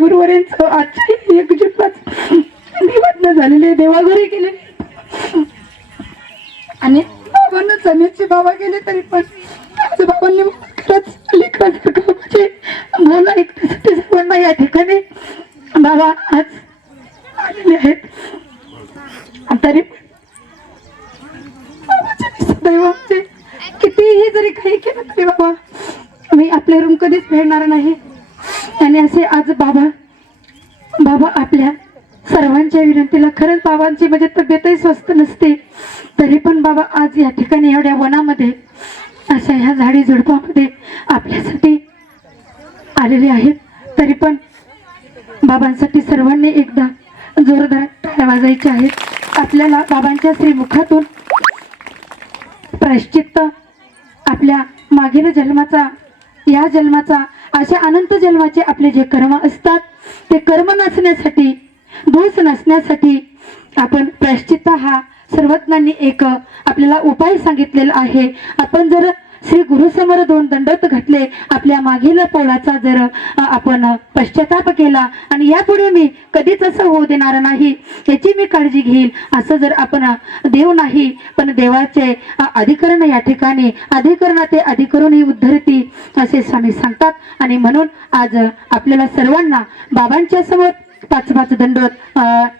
गुरुवरांचं आजच्या एक जीवनात निवडणं झालेले देवाघरी गेले आणि बाबांना जाण्याचे बाबा गेले तरी पण आज बाबांनी खरंच लेकरांसारखं म्हणजे बोला ऐकण्यासाठी सर्वांना या ठिकाणी बाबा आज आलेले आहेत. तरी सदैव म्हणजे कितीही जरी काही केलं तरी बाबा मी आपले रूम कधीच फेडणार नाही. आणि असे आज बाबा आपल्या सर्वांच्या विनंतीला खरंच बाबांची म्हणजे तब्येतही स्वस्त नसते तरी पण बाबा आज या ठिकाणी एवढ्या वनामध्ये अशा ह्या झाडी झुडपामध्ये आपल्यासाठी आलेले आहेत. तरी पण बाबांसाठी सर्वांनी एकदा जोरदार टाळ्या वाजायच्या आहेत. आपल्याला बाबांच्या श्रीमुखातून प्रायश्चित्त आपल्या मागील जन्माचा या जन्माचा अशा अनंत जन्माचे आपले जे कर्म असतात ते कर्म नसण्यासाठी दोष नसण्यासाठी आपण प्रायश्चित्त हा सर्वज्ञांनी एक आपल्याला उपाय सांगितलेला आहे. आपण जर श्री गुरुसमोर 2 दंडवत घातले आपल्या मागील पोळाचा जर आपण पश्चाताप केला आणि यापुढे मी कधीच असं होऊ देणार नाही याची मी काळजी घेईल असं जर आपण देव नाही पण देवाचे अधिकरण या ठिकाणी अधिकरणाते अधिकरूनही उद्धरती असे स्वामी सांगतात. आणि म्हणून आज आपल्याला सर्वांना बाबांच्या समोर 5-5 दंडवत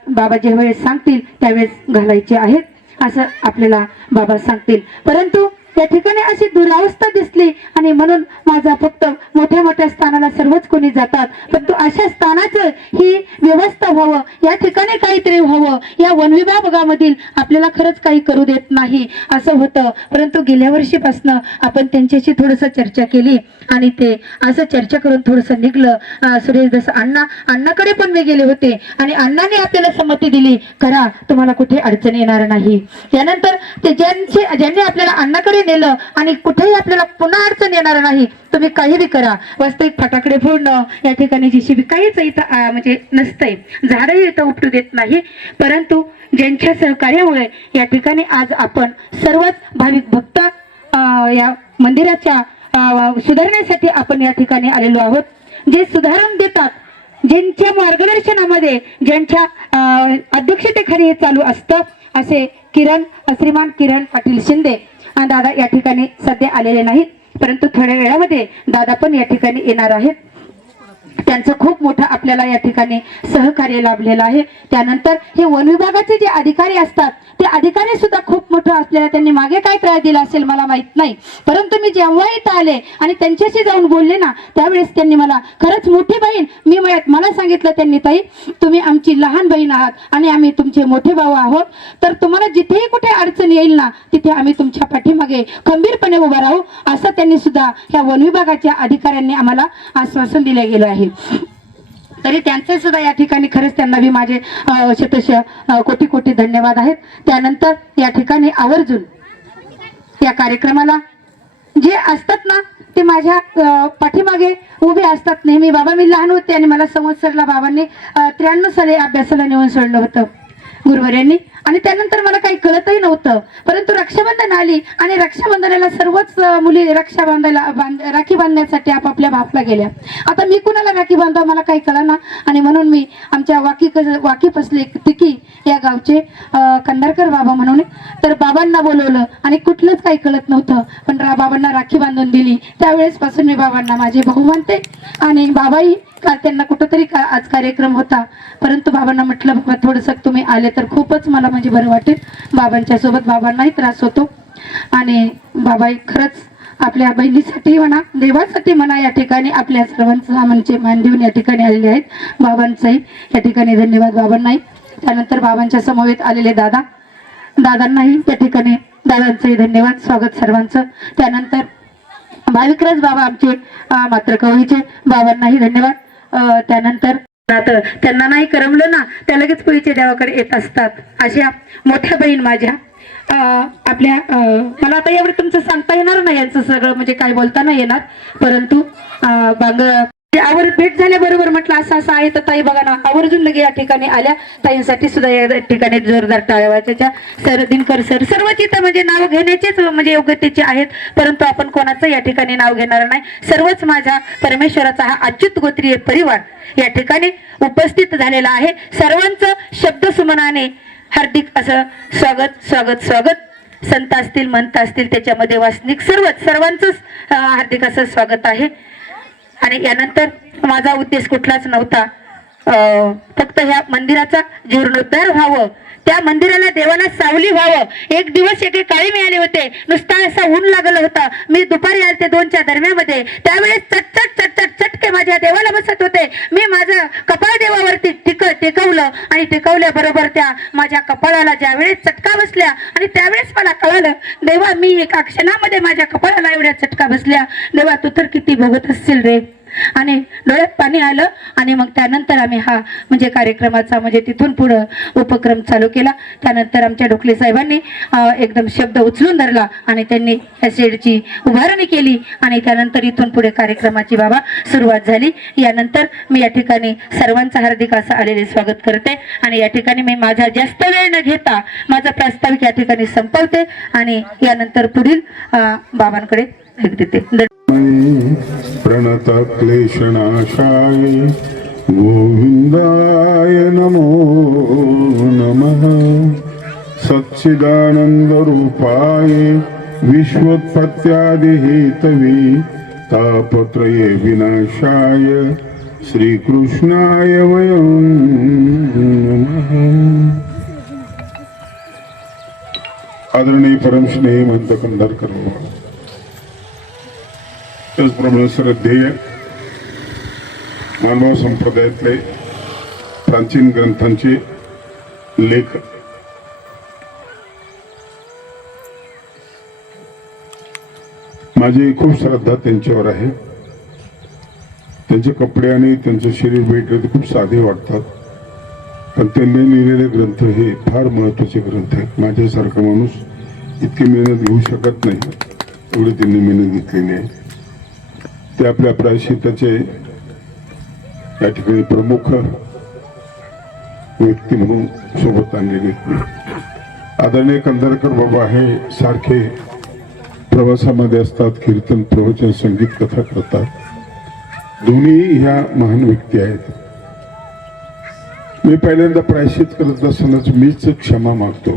बाबा जे वेळेस सांगतील त्यावेळेस घालायचे आहेत असं आपल्याला बाबा सांगतील. परंतु या ठिकाणी अशी दुरावस्था दिसली आणि म्हणून माझा फक्त मोठ्या मोठ्या स्थानाला सर्वच कोणी जातात परंतु अशा स्थानाचं ही व्यवस्था व्हावं या ठिकाणी काहीतरी व्हावं या वन विभागामधील आपल्याला खरंच काही करू देत नाही असं होतं. परंतु गेल्या वर्षीपासून आपण त्यांच्याशी थोडंसं चर्चा केली आणि ते असं चर्चा करून थोडंसं निघलं. सुरेश दास अण्णाकडे पण मी गेले होते आणि अण्णाने आपल्याला संमती दिली करा तुम्हाला कुठे अडचण येणार नाही. यानंतर ते ज्यांनी आपल्याला अण्णाकडे नेलं आणि कुठेही आपल्याला पुन्हा अडचण येणार नाही तुम्ही काही बी करा. वास्तविक फटाकडे फोडणं या ठिकाणी जीसीबी काहीच इथं म्हणजे नसतंय झाडही इथं उपटू देत नाही. परंतु ज्यांच्या सहकार्यामुळे या ठिकाणी आज आपण सर्वच भाविक भक्त या मंदिराच्या सुधारण्यासाठी आपण या ठिकाणी आलेलो आहोत. जे सुधारण देतात ज्यांच्या मार्गदर्शनामध्ये ज्यांच्या अध्यक्षतेखाली हे चालू असतं असे श्रीमान किरण पाटील शिंदे दादा या ठिकाणी सध्या आलेले नाहीत परंतु थोड्या वेळामध्ये दादा पण या ठिकाणी येणार आहेत. त्यांचं खूप मोठं आपल्याला या ठिकाणी सहकार्य लाभलेलं आहे. त्यानंतर हे वन विभागाचे जे अधिकारी असतात ते अधिकारी सुद्धा खूप मोठं असलेला त्यांनी मागे काय त्रास दिला असेल मला माहित नाही परंतु मी जेव्हा इथं आले आणि त्यांच्याशी जाऊन बोलले ना त्यावेळेस त्यांनी मला खरंच मोठी बहीण मला सांगितलं त्यांनी ताई तुम्ही आमची लहान बहीण आहात आणि आम्ही तुमचे मोठे भाऊ आहोत तर तुम्हाला जिथेही कुठे अडचण येईल ना तिथे आम्ही तुमच्या पाठीमागे खंबीरपणे उभा राहू असं त्यांनी सुद्धा ह्या वन विभागाच्या अधिकाऱ्यांनी आम्हाला आश्वासन दिलं गेलं आहे. तरी त्यांचे सुद्धा या ठिकाणी खरंच त्यांना बी माझे शतश कोटी कोटी धन्यवाद आहेत. त्यानंतर या ठिकाणी आवर्जून या कार्यक्रमाला जे असतात ना ते माझ्या पाठीमागे उभे असतात नेहमी. बाबा मी लहान होते आणि मला संवत्सरला बाबांनी 93 साली अभ्यासाला नेऊन सोडलं होतं गुरुवर्यांनी आणि त्यानंतर मला काही कळतही नव्हतं परंतु रक्षाबंधन आली आणि रक्षाबंधनाला सर्वच मुली राखी बांधण्यासाठी आपापल्या बापला गेल्या. आता मी कुणाला राखी बांधावं मला काही कळना आणि म्हणून मी आमच्या वाकी फसले तिकी या गावचे कंदारकर बाबा म्हणून तर बाबांना बोलवलं आणि कुठलंच काही कळत नव्हतं पण बाबांना राखी बांधून दिली. त्यावेळेसपासून मी बाबांना माझे भाऊ मानते आणि बाबाही त्यांना कुठंतरी आज कार्यक्रम होता परंतु बाबांना म्हटलं बाबा थोडंसं तुम्ही आले तर खूपच मला म्हणजे बरं वाटेल. बाबांच्या सोबत बाबांनाही त्रास होतो आणि बाबा खरंच आपल्या बहिणीसाठी म्हणा देवासाठी म्हणा या ठिकाणी आपल्या सर्वांचा म्हणजे मान देऊन या ठिकाणी आलेले आहेत. बाबांचाही या ठिकाणी धन्यवाद बाबांनाही. त्यानंतर बाबांच्या समवेत आलेले दादांनाही त्या ठिकाणी दादांचंही धन्यवाद स्वागत सर्वांचं. त्यानंतर भाविकराज बाबा आमचे मात्र कवळीचे बाबांनाही धन्यवाद. त्यानंतर त्यांना नाही करमलं ना त्या लगेच पुढच्या देवाकडे येत असतात अशा मोठ्या बहीण माझ्या आपल्या मला आता एवढं तुमचं सांगता येणार नाही यांचं सगळं म्हणजे काय बोलता नाही येणार परंतु आवर भेट झाल्याबरोबर म्हटलं असं असं आहे तर ताई बघा ना आवर्जून लगे या ठिकाणी आल्या. ताईंसाठी सुद्धा या ठिकाणी जोरदार टाळ्या वाजवायच्या. सर दिनकर सर सर्वच इथं म्हणजे नाव घेण्याचेच म्हणजे योग्यतेचे आहेत, परंतु आपण कोणाचं या ठिकाणी नाव घेणार नाही. सर्वच माझ्या परमेश्वराचा हा अच्युत गोत्रीय परिवार या ठिकाणी उपस्थित झालेला आहे. सर्वांचं शब्दसुमनाने हार्दिक असं स्वागत स्वागत स्वागत. संत असतील मंत असतील त्याच्यामध्ये वासनिक सर्वांचंच हार्दिक असं स्वागत आहे. आणि यानंतर माझा उद्देश कुठलाच नव्हता, फक्त ह्या मंदिराचा जीर्णोद्धार व्हावं, त्या मंदिराला देवाला सावली व्हावं. एक दिवस एके काळी मिळाले होते, नुसता असा ऊन लागलं होता. मी दुपारी आलते 2च्या दरम्यामध्ये, त्यावेळेस चटचट चटचट चटके माझ्या देवाला बसत होते. मी माझं कपाळ देवावरती टेकवलं आणि टेकवल्याबरोबर त्या माझ्या कपाळाला ज्या वेळेस चटका बसल्या आणि त्यावेळेस मला कळालं, देवा मी एका क्षणामध्ये माझ्या कपाळाला एवढ्या चटका बसल्या, देवा तू तर किती भोगत असशील रे. आणि डोळ्यात पाणी आलं. आणि मग त्यानंतर आम्ही हा म्हणजे कार्यक्रमाचा म्हणजे तिथून पुढं उपक्रम चालू केला. त्यानंतर आमच्या ढोकले साहेबांनी एकदम शब्द उचलून धरला आणि त्यांनी या शेडची उभारणी केली आणि त्यानंतर इथून पुढे कार्यक्रमाची बाबा सुरुवात झाली. यानंतर मी या ठिकाणी सर्वांचं हार्दिक असं आलेले स्वागत करते आणि या ठिकाणी मी माझा जास्त वेळ न घेता माझा प्रास्ताविक या ठिकाणी संपवते आणि यानंतर पुढील बाबांकडे भेट देते. प्रणत क्लेशनाशाय गोविंदाय नमो नमः. सच्चिदानंद रूपाय विश्वोत्पत्त्यादि हेतवे तापत्रये विनाशाय श्रीकृष्णाय वयं नमः. आदरणीय परमस्नेही महंत कंधारकर बाबा, त्याचप्रमाणे श्रद्धेय मानव संप्रदायातले प्राचीन ग्रंथांचे लेखक माझी खूप श्रद्धा त्यांच्यावर आहे. त्यांचे कपडे आणि त्यांचं शरीर भेटले ते खूप साधे वाटतात, पण त्यांनी लिहिलेले ग्रंथ हे फार महत्वाचे ग्रंथ आहेत. माझ्यासारखा माणूस इतकी मेहनत घेऊ शकत नाही, एवढी त्यांनी मेहनत घेतलेली आहे. ते आपल्या प्रायश्चित्ताचे या ठिकाणी प्रमुख व्यक्ती म्हणून सोबत आणलेले. आदरणीय कंधारकर बाबा हे सारखे प्रवासामध्ये असतात, कीर्तन प्रवचन संगीत कथा करतात. दोन्ही ह्या महान व्यक्ती आहेत. मी पहिल्यांदा प्रायश्चित करत असतानाच मीच क्षमा मागतो.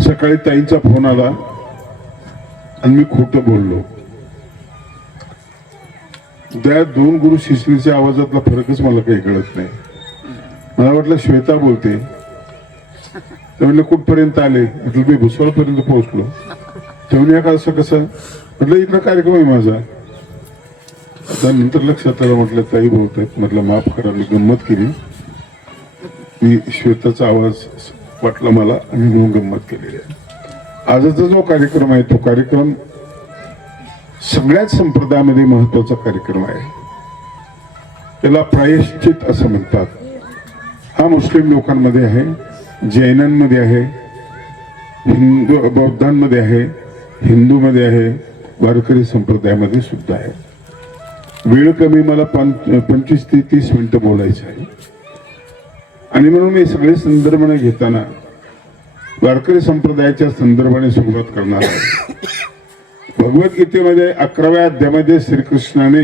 सकाळी ताईंचा फोन आला आणि मी खोटं बोललो. त्या 2 गुरु शिष्याच्या आवाजातला फरकच मला काही कळत नाही. मला वाटलं श्वेता बोलते. ते म्हणले कुठपर्यंत आले, म्हटलं मी भुसावळपर्यंत पोहोचलो. तेव्हा का असं कसं, म्हटलं इकडं कार्यक्रम आहे माझा. आता नंतर लक्षात आलं, म्हटलं ताई बोलतायत. म्हटलं माफ करा, मी गंमत केली. मी श्वेताचा आवाज वाटला मला आणि म्हणून गंमत केलेली आहे. आजचा जो कार्यक्रम आहे तो कार्यक्रम सगळ्याच संप्रदायामध्ये महत्वाचा कार्यक्रम आहे. त्याला प्रायश्चित असं म्हणतात. हा मुस्लिम लोकांमध्ये आहे, जैनांमध्ये आहे, हिंदू बौद्धांमध्ये आहे, हिंदूमध्ये आहे, वारकरी संप्रदायामध्ये सुद्धा आहे. वेळ कमी, मला 25 ते 30 मिनिटं बोलायचं आहे आणि म्हणून मी सगळे संदर्भ घेताना वारकरी संप्रदायाच्या संदर्भाने सुरुवात करणार आहे. भगवद्गीतेमध्ये 11व्या अध्यायामध्ये श्रीकृष्णाने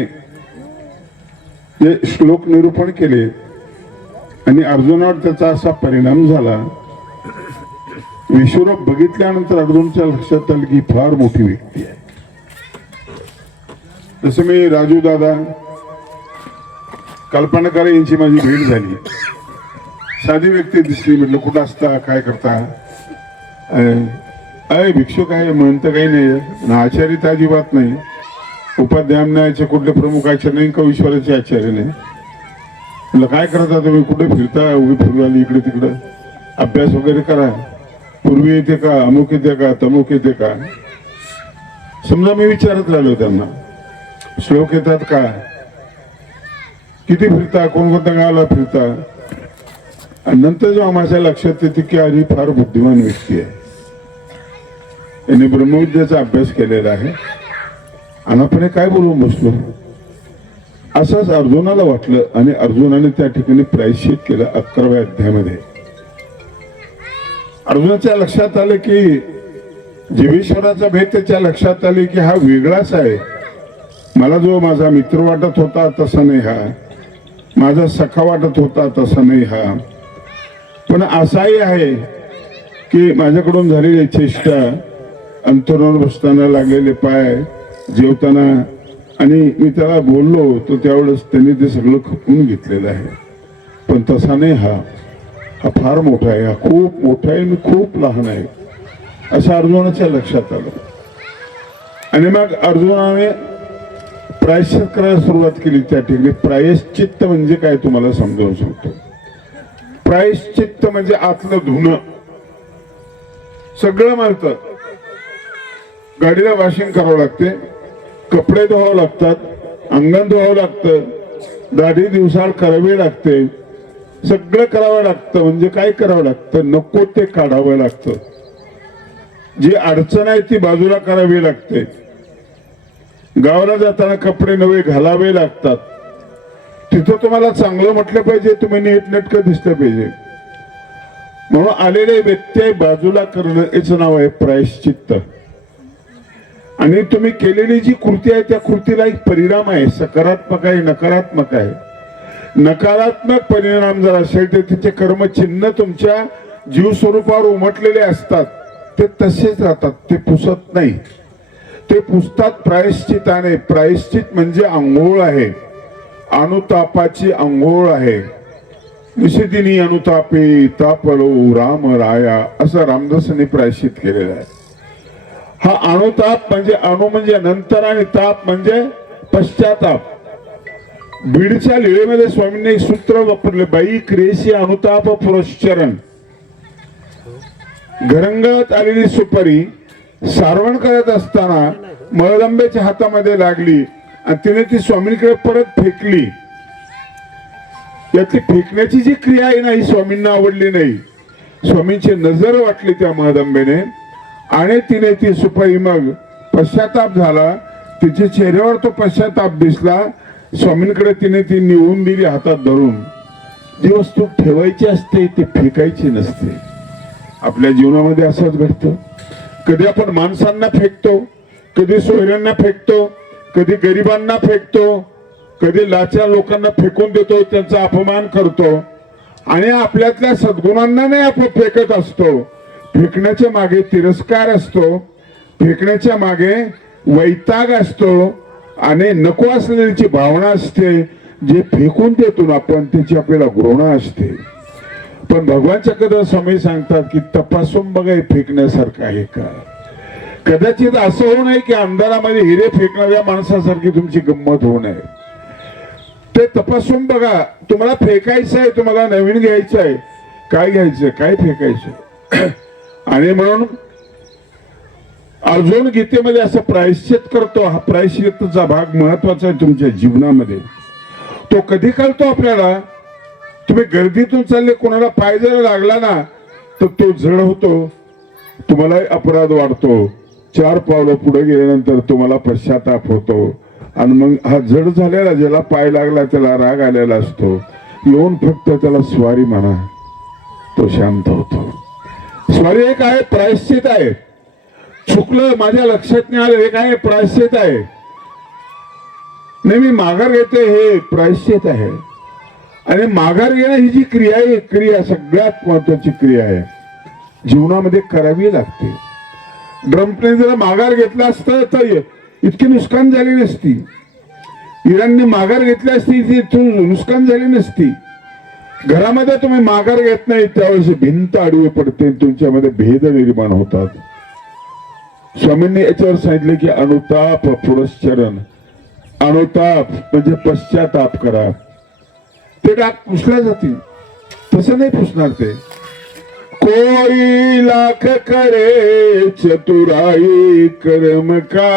जे श्लोक निरूपण केले आणि अर्जुनावर त्याचा असा परिणाम झाला. विश्वरूप बघितल्यानंतर अर्जुनच्या लक्षात आलं की फार मोठी व्यक्ती आहे. जसं मी राजू दादा कल्पनाकार यांची माझी भेट झाली. साधी व्यक्ती दिसली. म्हटलं कुठं असता, काय करता? अय भिक्षुक आहे म्हणतं काही नाही, आचार्य तर अजिबात नाही. उपाध्याय कुठले प्रमुख आचार्य नाही का ईश्वराचे आचार्य नाही. म्हटलं काय करता तुम्ही, कुठे फिरता, उभी फिरवाली इकडे तिकडं, अभ्यास वगैरे करा, पूर्वी येते का, अमुक येते का, तमुक येते का. समजा मी विचारत राहिलो त्यांना, श्लोक येतात का, किती फिरता, कोणकोणत्या गावाला फिरता. आणि नंतर जेव्हा माझ्या लक्षात येते की अरे फार बुद्धिमान व्यक्ती आहे. यांनी ब्रह्मविद्येचा अभ्यास केलेला आहे. आणि आपण काय बोलून बसलो असंच अर्जुनाला वाटलं आणि अर्जुनाने त्या ठिकाणी प्रायश्चित केलं. 11व्या अध्यायामध्ये अर्जुनाच्या लक्षात आलं की जीवेश्वराचा भेद त्याच्या लक्षात आले की हा वेगळाच आहे. मला जो माझा मित्र वाटत होता तसा नाही हा, माझा सखा वाटत होता तसा नाही हा, पण असाही आहे की माझ्याकडून झालेली चेष्टा, अंतरावर बसताना लागलेले पाय, जेवताना, आणि मी त्याला बोललो तर त्यावेळेस त्यांनी ते सगळं खपवून घेतलेलं आहे. पण तसा नाही हा, हा फार मोठा आहे, हा खूप मोठा आहे, मी खूप लहान आहे, असं अर्जुनाच्या लक्षात आलं. आणि मग अर्जुनाने प्रायश्चित करायला सुरुवात केली. त्या ठिकाणी प्रायश्चित्त म्हणजे काय तुम्हाला समजावून सांगतो. प्रायश्चित्त म्हणजे आतलं धुणं. सगळं मारतात, गाडीला वॉशिंग करावं लागते, कपडे धुवावं लागतात, अंगण धुवावं लागतं, दाढी दिवसाआड करावी लागते, सगळं करावं लागतं. म्हणजे काय करावं लागतं, नको ते काढावं लागतं, जी अडचण आहे ती बाजूला करावी लागते. गावाला जाताना कपडे नवे घालावे लागतात. तिथं तुम्हाला चांगलं म्हटलं पाहिजे, तुम्ही नीटनेटकं दिसलं पाहिजे. म्हणून आलेले व्यत्यय बाजूला करणं याचं नाव आहे प्रायश्चित्त. आणि तुम्ही केलेली जी कृती आहे त्या कृतीला एक परिणाम आहे, सकारात्मक आहे, नकारात्मक आहे. नकारात्मक परिणाम जर असेल तर तिचे कर्मचिन्ह तुमच्या जीव स्वरूपावर उमटलेले असतात, ते तसेच राहतात, ते पुसत नाही, ते पुसतात प्रायश्चिताने. प्रायश्चित म्हणजे आंघोळ आहे, अनुतापाची आंघोळ आहे. निषेधिनी अनुतापे तापलो राम राया, असं रामदासांनी प्रायश्चित केलेलं आहे. हा अनुताप म्हणजे अणु म्हणजे नंतर आणि ताप म्हणजे पश्चाताप. बीडच्या लीळेमध्ये स्वामींनी एक सूत्र वापरले, बाई क्रेसी अनुताप पुरश्चरण. घरंगळत आलेली सुपारी सारवण करत असताना मळदंबेच्या हातामध्ये लागली आणि तिने ती स्वामींकडे परत फेकली. यातली फेकण्याची जी क्रिया आहे ना, ही स्वामींना आवडली नाही. स्वामींची नजर वाटली त्या मळदंबेने आणि तिने ती सुपारी, मग पश्चाताप झाला, तिच्या चेहऱ्यावर तो पश्चाताप दिसला. स्वामींकडे तिने ती निवडून दिली हातात धरून. जी वस्तू ठेवायची असते ती फेकायची नसते. आपल्या जीवनामध्ये असंच घडतं. कधी आपण माणसांना फेकतो, कधी सोयऱ्यांना फेकतो, कधी गरिबांना फेकतो, कधी लाच्या लोकांना फेकून देतो, त्यांचा अपमान करतो. आणि आपल्यातल्या सद्गुणांना नाही आपण फेकत असतो. फेकण्याच्या मागे तिरस्कार असतो, फेकण्याच्या मागे वैताग असतो आणि नको असलेली भावना असते. जे फेकून देतो आपण त्याची आपल्याला घृणा असते. पण भगवान चक्रधर स्वामी सांगतात की तपासून बघा हे फेकण्यासारखं आहे का. कदाचित असं होऊ नये की अंधारामध्ये हिरे फेकणाऱ्या माणसासारखी तुमची गंमत होऊ नये. ते तपासून बघा. तुम्हाला फेकायचं आहे, तुम्हाला नवीन घ्यायचं आहे, काय घ्यायचं, काय फेकायचं. आणि म्हणून अर्जुन गीतेमध्ये असं प्रायश्चित करतो. हा प्रायश्चितचा भाग महत्वाचा आहे तुमच्या जीवनामध्ये. तो कधी कळतो आपल्याला, तुम्ही गर्दीतून चालले, कोणाला पाय जर लागला ना तर तो जड होतो, तुम्हाला अपराध वाढतो. 4 पावलं पुढे गेल्यानंतर तुम्हाला पश्चाताप होतो. आणि मग हा जड झालेला, ज्याला पाय लागला त्याला राग आलेला असतो, येऊन फक्त त्याला स्वारी म्हणा, तो शांत होतो. स्वारी एक आहे, प्रायश्चित आहे. चुकलं, माझ्या लक्षात नाही आलं, हे काय प्रायश्चित आहे. नाही, मी माघार घेते, हे प्रायश्चित आहे. आणि माघार घेणं ही जी क्रिया आहे, क्रिया सगळ्यात महत्वाची क्रिया आहे, जीवनामध्ये करावी लागते. ट्रम्पने जर माघार घेतला असतं तर इतकी नुकसान झाली नसती. इराणने माघार घेतली असती ती इथून नुकसान झाली नसती. घरामध्ये तुम्ही माघार घेत नाही त्यावेळेस भिंत आडवी पडते, तुमच्यामध्ये भेद निर्माण होतात. स्वामींनी याच्यावर सांगितले की अनुताप पुरश्चरण. अनुताप म्हणजे पश्चाताप करा. ते डाग पुसल्या जातील, तसं नाही पुसणार ते. कोई लाख करे चतुराई कर्म का,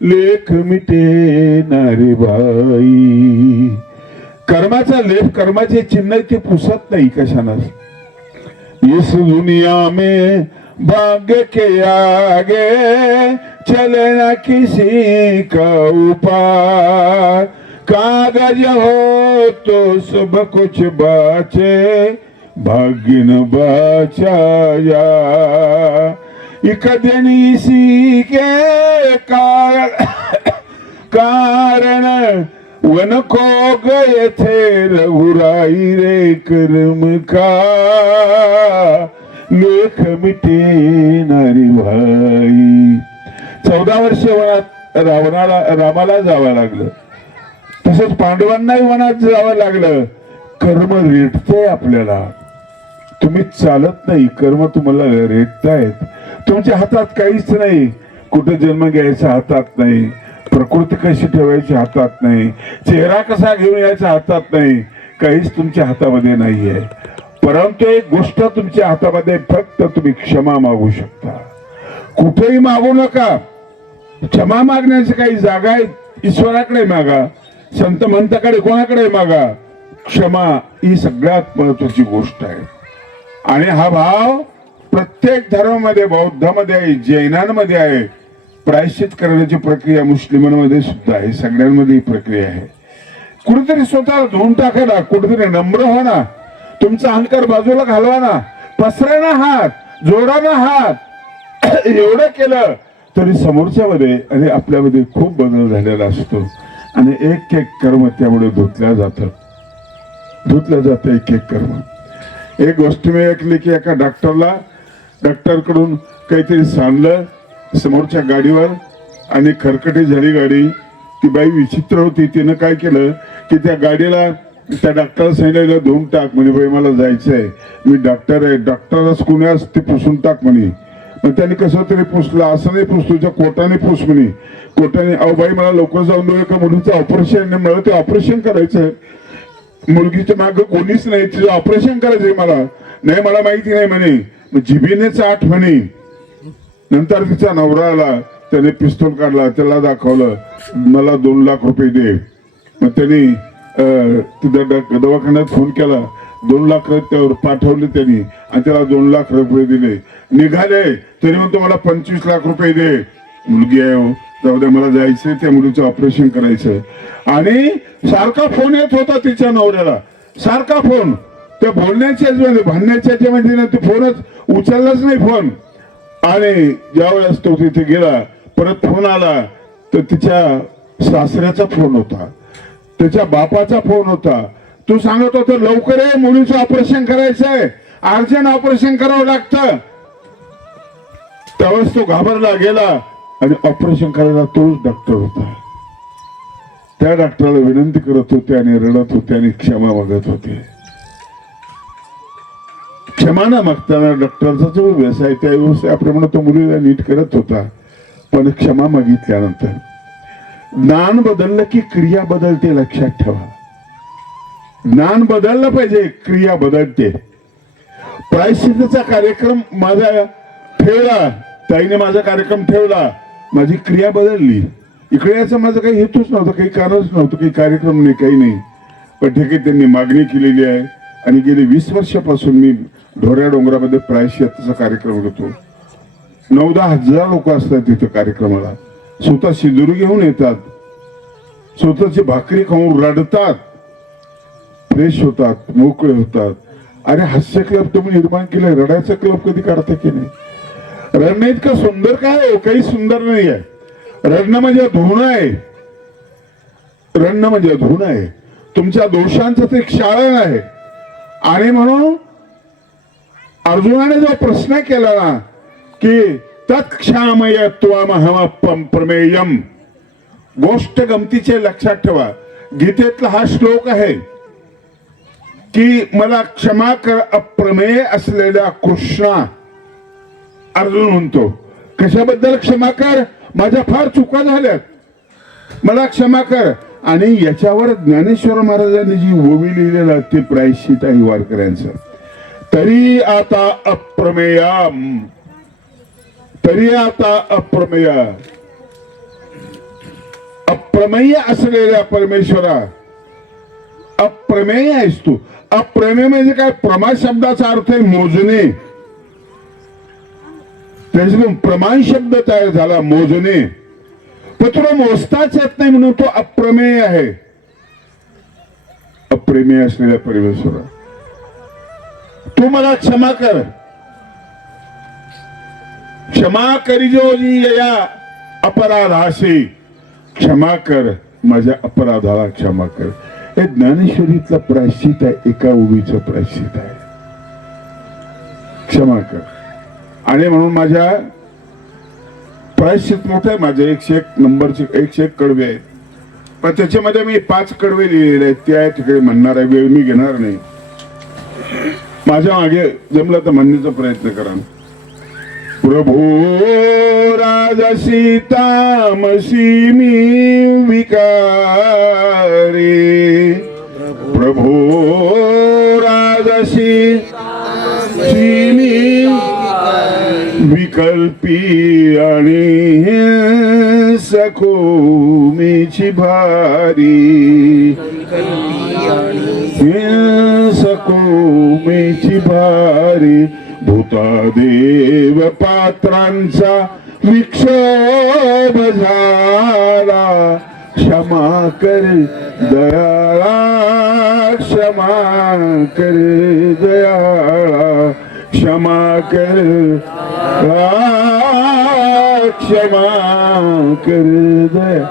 लेख मिटे नारी बाई. कर्माचा लेप, कर्माचे चिन्ह ते पुसत नाही कशानं. इस दुनिया में भाग्य के आगे चले ना किसी का उपाय, कागज हो तो सब कुछ बाचे, भाग्य न बचाया। एक दिन इसी के कारण वन को गए थे रघुराई रे कर्म का, लेख मिटे नारी भाई। 14 वर्ष वनात रामाला जावं लागलं, तसंच पांडवांनाही वनात जावं लागलं. कर्म रेटतंय आपल्याला, तुम्ही चालत नाही, कर्म तुम्हाला रेटतायत. तुमच्या हातात काहीच नाही. कुठे जन्म घ्यायचा हातात नाही, प्रकृती कशी ठेवायची हातात नाही, चेहरा कसा घेऊन यायचा हातात नाही, काहीच तुमच्या हातामध्ये नाहीये. परंतु एक गोष्ट तुमच्या हातामध्ये, फक्त तुम्ही क्षमा मागू शकता. कुठेही मागू नका. क्षमा मागण्याची काही जागा आहे, ईश्वराकडे मागा, संत महंताकडे, कोणाकडे मागा. क्षमा ही सगळ्यात महत्वाची गोष्ट आहे. आणि हा भाव प्रत्येक धर्मामध्ये, बौद्धामध्ये आहे, जैनांमध्ये आहे. प्रायश्चित करण्याची प्रक्रिया मुस्लिमांमध्ये सुद्धा आहे. सगळ्यांमध्ये ही प्रक्रिया आहे. कुठेतरी स्वतःला धुवून टाकायला, कुठेतरी नम्र हो ना, तुमचा अहंकार बाजूला घालवा ना, पसरा ना हात, जोडा ना हात. एवढं केलं तरी समोरच्यामध्ये आणि आपल्यामध्ये खूप बदल झालेला असतो. आणि एक एक कर्म त्यामुळे धुतलं जातं एक एक कर्म. एक गोष्ट मी ऐकली की एका डॉक्टरकडून काहीतरी सांडलं समोरच्या गाडीवर आणि खरकटी झाली गाडी. ती बाई विचित्र होती. तिनं काय केलं की त्या गाडीला, त्या डॉक्टरला सांगितलं धुवून टाक म्हणे, बाई मला जायचंय, मी डॉक्टर आहे, डॉक्टरच कुणास ते पुसून टाक म्हणे. मग त्याने कसं तरी पुसलं. असं नाही पुस, तुझ्या कोटाने पुस म्हणे. कोटाने, अहो बाई मला लवकर जाऊन देऊ, एका मुलीचं ऑपरेशन, मला ते ऑपरेशन करायचंय, मुलगीच्या माग कोणीच नाही, तिचं ऑपरेशन करायचंय मला. नाही मला माहिती नाही म्हणे. मग जिबीनेच आठ म्हणे. नंतर तिचा नवरा आला, त्याने पिस्तूल काढला, त्याला दाखवलं, मला 2 लाख रुपये दे. मग त्यांनी दवाखान्यात फोन केला, 2 लाख त्यावर पाठवले त्यांनी आणि त्याला 2 लाख रुपये दिले. निघाले तरी म्हणतो मला 25 लाख रुपये दे. मुलगी आहे हो, जाऊ द्या मला जायचंय, त्या मुलीचं ऑपरेशन करायचं. आणि सारखा फोन येत होता तिच्या नवऱ्याला, सारखा फोन. त्या बोलण्याच्या भांडण्याच्या मध्ये ते फोनच उचललाच नाही फोन. आणि ज्यावेळेस तो तिथे गेला, परत फोन आला तर तिच्या सासऱ्याचा फोन होता, त्याच्या बापाचा फोन होता. तू सांगत होता लवकर आहे, मुलीचं ऑपरेशन करायचंय, अर्जंट ऑपरेशन करावं लागतं. त्यावेळेस तो घाबरला गेला आणि ऑपरेशन करायला तोच डॉक्टर होता. त्या डॉक्टरला विनंती करत होते आणि रडत होते आणि क्षमा मागत होते. क्षमा न मागताना डॉक्टरचा जो व्यवसाय, त्या व्यवसायाप्रमाणे तो मुलीला नीट करत होता. पण क्षमा मागितल्यानंतर ज्ञान बदललं की क्रिया बदलते, लक्षात ठेवा. ज्ञान बदललं पाहिजे, क्रिया बदलते. प्रायश्चित्ताचा कार्यक्रम माझा ठेवला, ताईने माझा कार्यक्रम ठेवला, माझी क्रिया बदलली. इकडे याचा माझा काही हेतूच नव्हता, काही कारणच नव्हतं, काही कार्यक्रम नाही, काही नाही. पण ठीक आहे, त्यांनी मागणी केलेली आहे. आणि गेली 20 वर्षापासून मी ढोऱ्या डोंगरामध्ये प्रायश्चित्ताचा कार्यक्रम घेतो. 9-10 हजार लोक असतात तिथे कार्यक्रमाला. स्वतः शिदुरी घेऊन येतात, स्वतःची भाकरी खाऊन रडतात, फ्रेश होतात, मोकळे होतात. अरे हास्य क्लब तुम्ही निर्माण केलंय, रडायचा क्लब कधी काढता की नाही? रडणं इतकं सुंदर काय हो? काही सुंदर नाही आहे. रडणं म्हणजे धुणं आहे, रडणं म्हणजे धुणं आहे. तुमच्या दोषांचं ते क्षालन आहे. आणि म्हणून अर्जुनाने जो प्रश्न केला ना की तत्क्षामय त्वमहम प्रमेयम, गोष्ट गमतीचे लक्षात ठेवा. गीतेतला हा श्लोक आहे की मला क्षमा कर अप्रमेय असलेल्या कृष्णा. अर्जुन म्हणतो कशाबद्दल क्षमा कर? माझ्या फार चुका झाल्यात, मला क्षमा कर. आणि याच्यावर ज्ञानेश्वर महाराजांनी जी ओवी लिहिलेलं ते प्रायश्चित आहे वारकऱ्यांचं. तरी आता अप्रमेयम, तरी आता अप्रमेय, अप्रमेय असलेल्या परमेश्वरा, अप्रमेय आहेस तू. अप्रमेय म्हणजे काय? प्रमा शब्दाचा अर्थ आहे मोजणे. त्याच्यातून प्रमाण शब्द तयार झाला मोजणे, पण तुला मोजताच येत नाही म्हणून तो अप्रमेय आहे. अप्रेमेय असलेल्या परमेश्वरा तू मला क्षमा कर. क्षमा करिजो जी या अपराधाशी, क्षमा कर माझ्या अपराधाला क्षमा कर. हे ज्ञानेश्वरीतलं प्रायश्चित आहे, एका उभीचं प्रायश्चित आहे. क्षमा कर. आणि म्हणून माझ्या प्रायश्चित मोठं आहे. माझे 101 नंबरचे 101 कडवे आहेत, पण त्याच्यामध्ये मी 5 कडवे लिहिलेले आहेत. त्या ठिकाणी म्हणणार आहे, वेळ मी घेणार नाही. माझ्या मागे जमलं तर म्हणण्याचा प्रयत्न करा. प्रभो राजसी तामसी मी विकारी, प्रभो राजसी मी विकल्पी आणि सखो मीची भारी, सखो मीची भारी. भूतादेव पात्रांचा विक्षोभ झाला, क्षमा कर दयाळा, क्षमा कर दयाळा, क्षमा कर, क्षमा कर दया.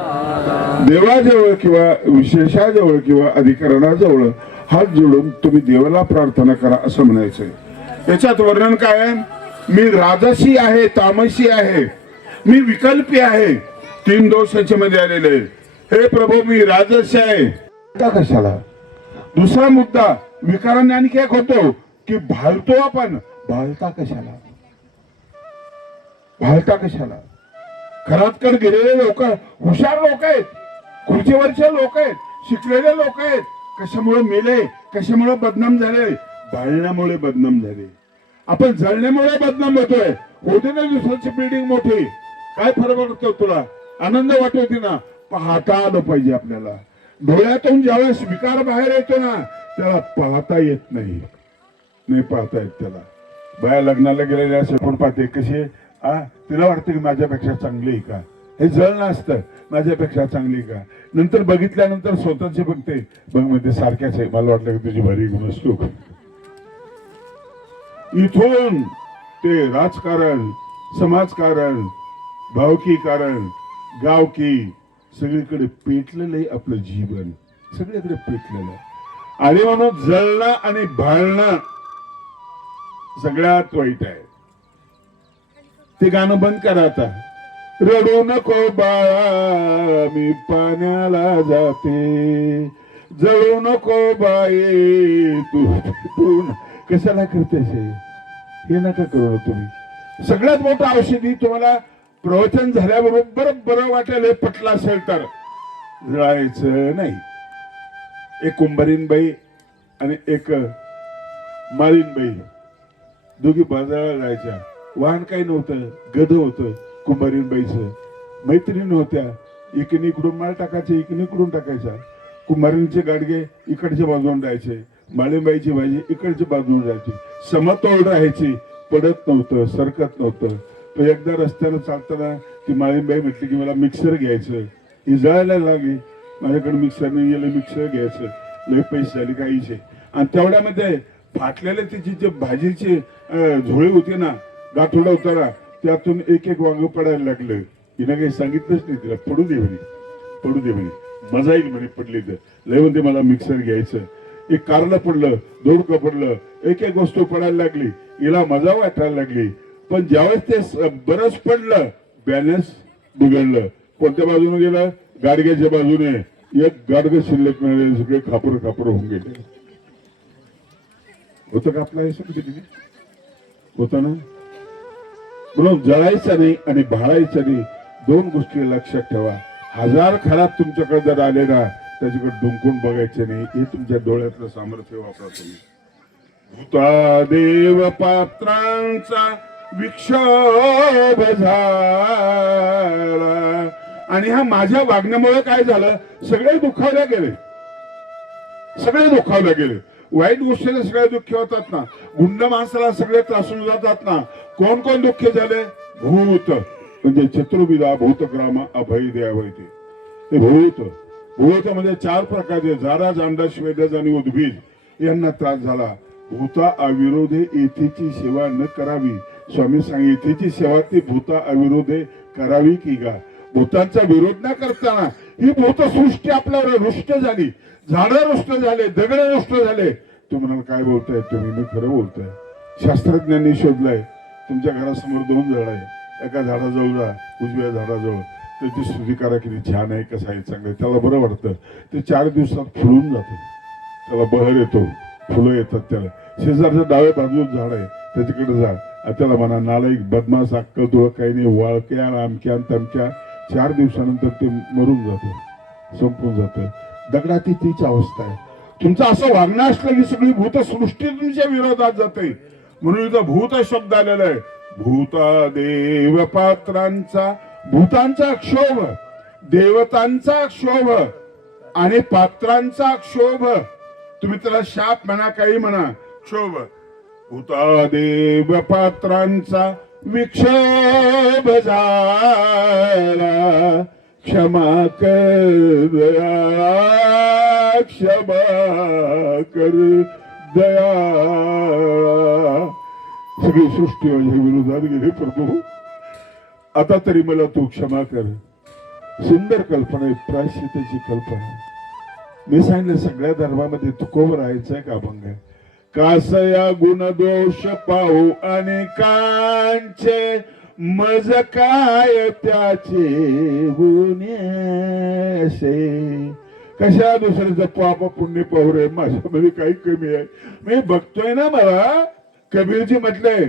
देवाजवळ किंवा विशेषाजवळ किंवा अधिकरणाजवळ हात जोडून तुम्ही देवाला प्रार्थना करा असं म्हणायचंय. याच्यात वर्णन काय आहे? मी राजसी आहे, तामसी आहे, मी विकल्पी आहे. 3 दोष याच्यामध्ये आलेले. हे प्रभू मी राजसी आहे का कशाला? दुसरा मुद्दा विकाराने आणखी एक होतो की भालतो आपण, भालता कशाला? भालता कशाला? घरातकडे गेलेले लोक हुशार लोक आहेत, खुर्चीवरचे लोक आहेत, शिकलेले लोक आहेत. कशामुळे मेले, कशामुळे बदनाम झाले? भाळण्यामुळे बदनाम झाले. आपण जळण्यामुळे बदनाम होतोय. होते ना दुसऱ्याची बिल्डिंग मोठी, काय फरक पडतो तुला? आनंद वाटवते ना? पाहता आलं पाहिजे आपल्याला. डोळ्यातून ज्यावेळेस विकार बाहेर येतो ना, त्याला पाहता येत नाही. नाही पाहता येत त्याला. बाया लग्नाला गेलेल्या असं कोण पाहते कशी, तिला वाटतं की माझ्यापेक्षा चांगली आहे का? हे जळणं असतं, माझ्यापेक्षा चांगली का? नंतर बघितल्यानंतर स्वतःचे बघते, बघ मध्ये सारख्याच आहे, मला वाटलं की तुझी भारी गुण असतो. इथून ते राजकारण, समाजकारण, भावकीकरण, गावकी सगळीकडे पेटलेलं आहे आपलं जीवन, सगळीकडे पेटलेलं. आणि म्हणून जळणं आणि भाळणं सगळ्यात वाईट आहे. ते गाणं बंद करा आता. रडू नको बाळा मी पाण्याला जाते, जळू नको बाई तू कशाला करतेस? हे नका करू तुम्ही. सगळ्यात मोठं औषधी तुम्हाला प्रवचन झाल्याबरोबर बरं वाटेल, हे पटलं असेल तर जळायचं नाही. एक कुंभारीनबाई आणि एक माळीनबाई दोघी बाजाराला जायच्या. वाहन काही नव्हतं, गध होतं कुंभारीनबाईचं. मैत्रिणी होत्या, इकडे इकडून माल टाकायचे, इकडे इकडून टाकायचा. कुंभारींचे गाडगे इकडच्या बाजून जायचे, माळीनबाईची भाजी इकडच्या बाजून जायची. समतोल राहायची, पडत नव्हतं, सरकत नव्हतं. तो एकदा रस्त्यानं चालताना ती माळीनबाई म्हटली की मला मिक्सर घ्यायचं. ही जळायला लागली, माझ्याकडे मिक्सर नाही, गेलं मिक्सर घ्यायचं. लय पैसे झाले काहीचे. आणि तेवढ्यामध्ये फाटलेले तिची जे भाजीची झोळी होती ना, गाठोडा होता ना, त्यातून एक एक वांग पडायला लागलं. हिनं काही सांगितलंच नाही तिला, पडू दे म्हणे, पडू दे म्हणे, मजा येईल म्हणे पडली तर. लय म्हणते मला मिक्सर घ्यायचं. एक कारलं पडलं, दोडकं पडलं, एक एक वस्तू पडायला लागली. हिला मजा वाटायला लागली. पण ज्यावेळेस ते बरंच पडलं, बॅलन्स बिघडलं. कोणत्या बाजूने गेलं? गाडग्याच्या बाजूने. एक गाडगं शिल्लक मिळाले, सगळे खापर खापर होऊन गेले. होतं का आपला हे सगळं? होतं ना? म्हणून जळायचं नाही आणि भाळायचं नाही. 2 गोष्टी लक्षात ठेवा. 1000 खराब तुमच्याकडे जर आले ना, त्याच्याकडे डुंकून बघायचे नाही. हे तुमच्या डोळ्यातलं सामर्थ्य वापरा तुम्ही. भूतादेव पात्रांचा विक्षोभ झाला. आणि ह्या माझ्या वागण्यामुळे काय झालं? सगळे दुखावल्या गेले, सगळे दुखावल्या गेले. वाईट गोष्टीला सगळे दुःखी होतात ना, गुंड माणसाला सगळे त्रासून जातात ना. कोण कोण दुःखी झाले? भूत म्हणजे चतुर्विधा भूतग्राम अभय द्यावैते. ते भूत भूत म्हणजे 4 प्रकारचे जारा जांडा श्वेदज आणि उद्भिद यांना त्रास झाला. भूता अविरोधे येथेची सेवा न करावी. स्वामी सांग येथेची सेवा ती भूता अविरोधे करावी की गा. भूतांचा विरोध न करताना ही भूतसृष्टी आपल्यावर रुष्ट झाली. झाडं रुष्ट झाले, दगड रुष्ट झाले. तुम्हाला काय बोलताय तुम्ही? मी खरं बोलतोय. शास्त्रज्ञांनी शोधलंय तुमच्या घरासमोर 2 झाड आहे. एका झाडाजवळ जा, उजव्या झाडाजवळ. त्याची स्तुती करा किती छान आहे, कसं आहे, चांगलं आहे. त्याला बरं वाटतं. ते 4 दिवसात फुलून जातं. त्याला बहर येतो, फुलं येतात त्याला. शेजारच्या डाव्या बाजूला झाड आहे त्याच्याकडे जा. त्याला म्हणा नालायक बदमाश अक्कल तुला काही नाही, वाळक्या आमक्या तमक्या. 4 दिवसानंतर ते मरून जातं, संपून जातं. दगडाती तीच अवस्था आहे. तुमचं असं वागणं असलेली सगळी भूतसृष्टी तुमच्या विरोधात जाते. म्हणून इथं भूत शब्द आलेला आहे. भूता देव पात्रांचा, भूतांचा क्षोभ, देवतांचा क्षोभ आणि पात्रांचा क्षोभ. तुम्ही त्याला शाप म्हणा, काही म्हणा, क्षोभ. भूता देव पात्रांचा विक्षोभ झाला, क्षमा कर दया, क्षमा कर दया. सगळी सृष्टी माझ्या विरोधात गेली. प्रभू आता तरी मला तू क्षमा कर. सुंदर कल्पना आहे, प्रायश्चित्ताची कल्पना. मी सांगितलं सगळ्या धर्मामध्ये तुकोवर राहायचंय का अभंग आहे. कासया गुण दोष पाहू अनेकांचे, मज काय त्याचे गुन्हे असे. कशा दुसऱ्याचं पाप पुण्य पाहू रे, माझ्यामध्ये काही कमी आहे. मी बघतोय ना. मला कबीरजी म्हटलंय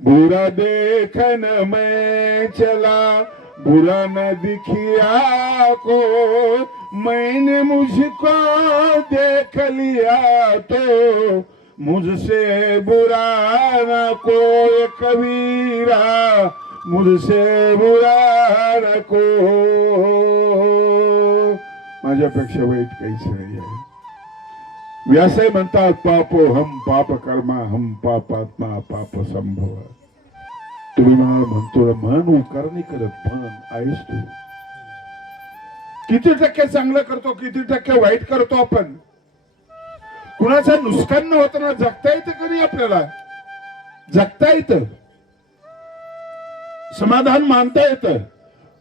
बुरा देखन मैं चला, बुरा न दिखिया को, मैंने मुझको देख लिया तो, मुझसे बुरा न कोई कबीरा, मुझसे बुरा न को. माझ्यापेक्षा वाईट काहीच नाही आहे. व्यासही म्हणतात पापो हम पाप कर्मा, हम पापात्मा पाप संभव. तुम्ही मला म्हणतो मन उकार नाही करत, मन आहेस तू. किती टक्के चांगलं करतो, किती टक्के वाईट करतो आपण. कुणाचं नुकसान न होताना जगता येतं कधी आपल्याला? जगता येतं, समाधान मानता येतं.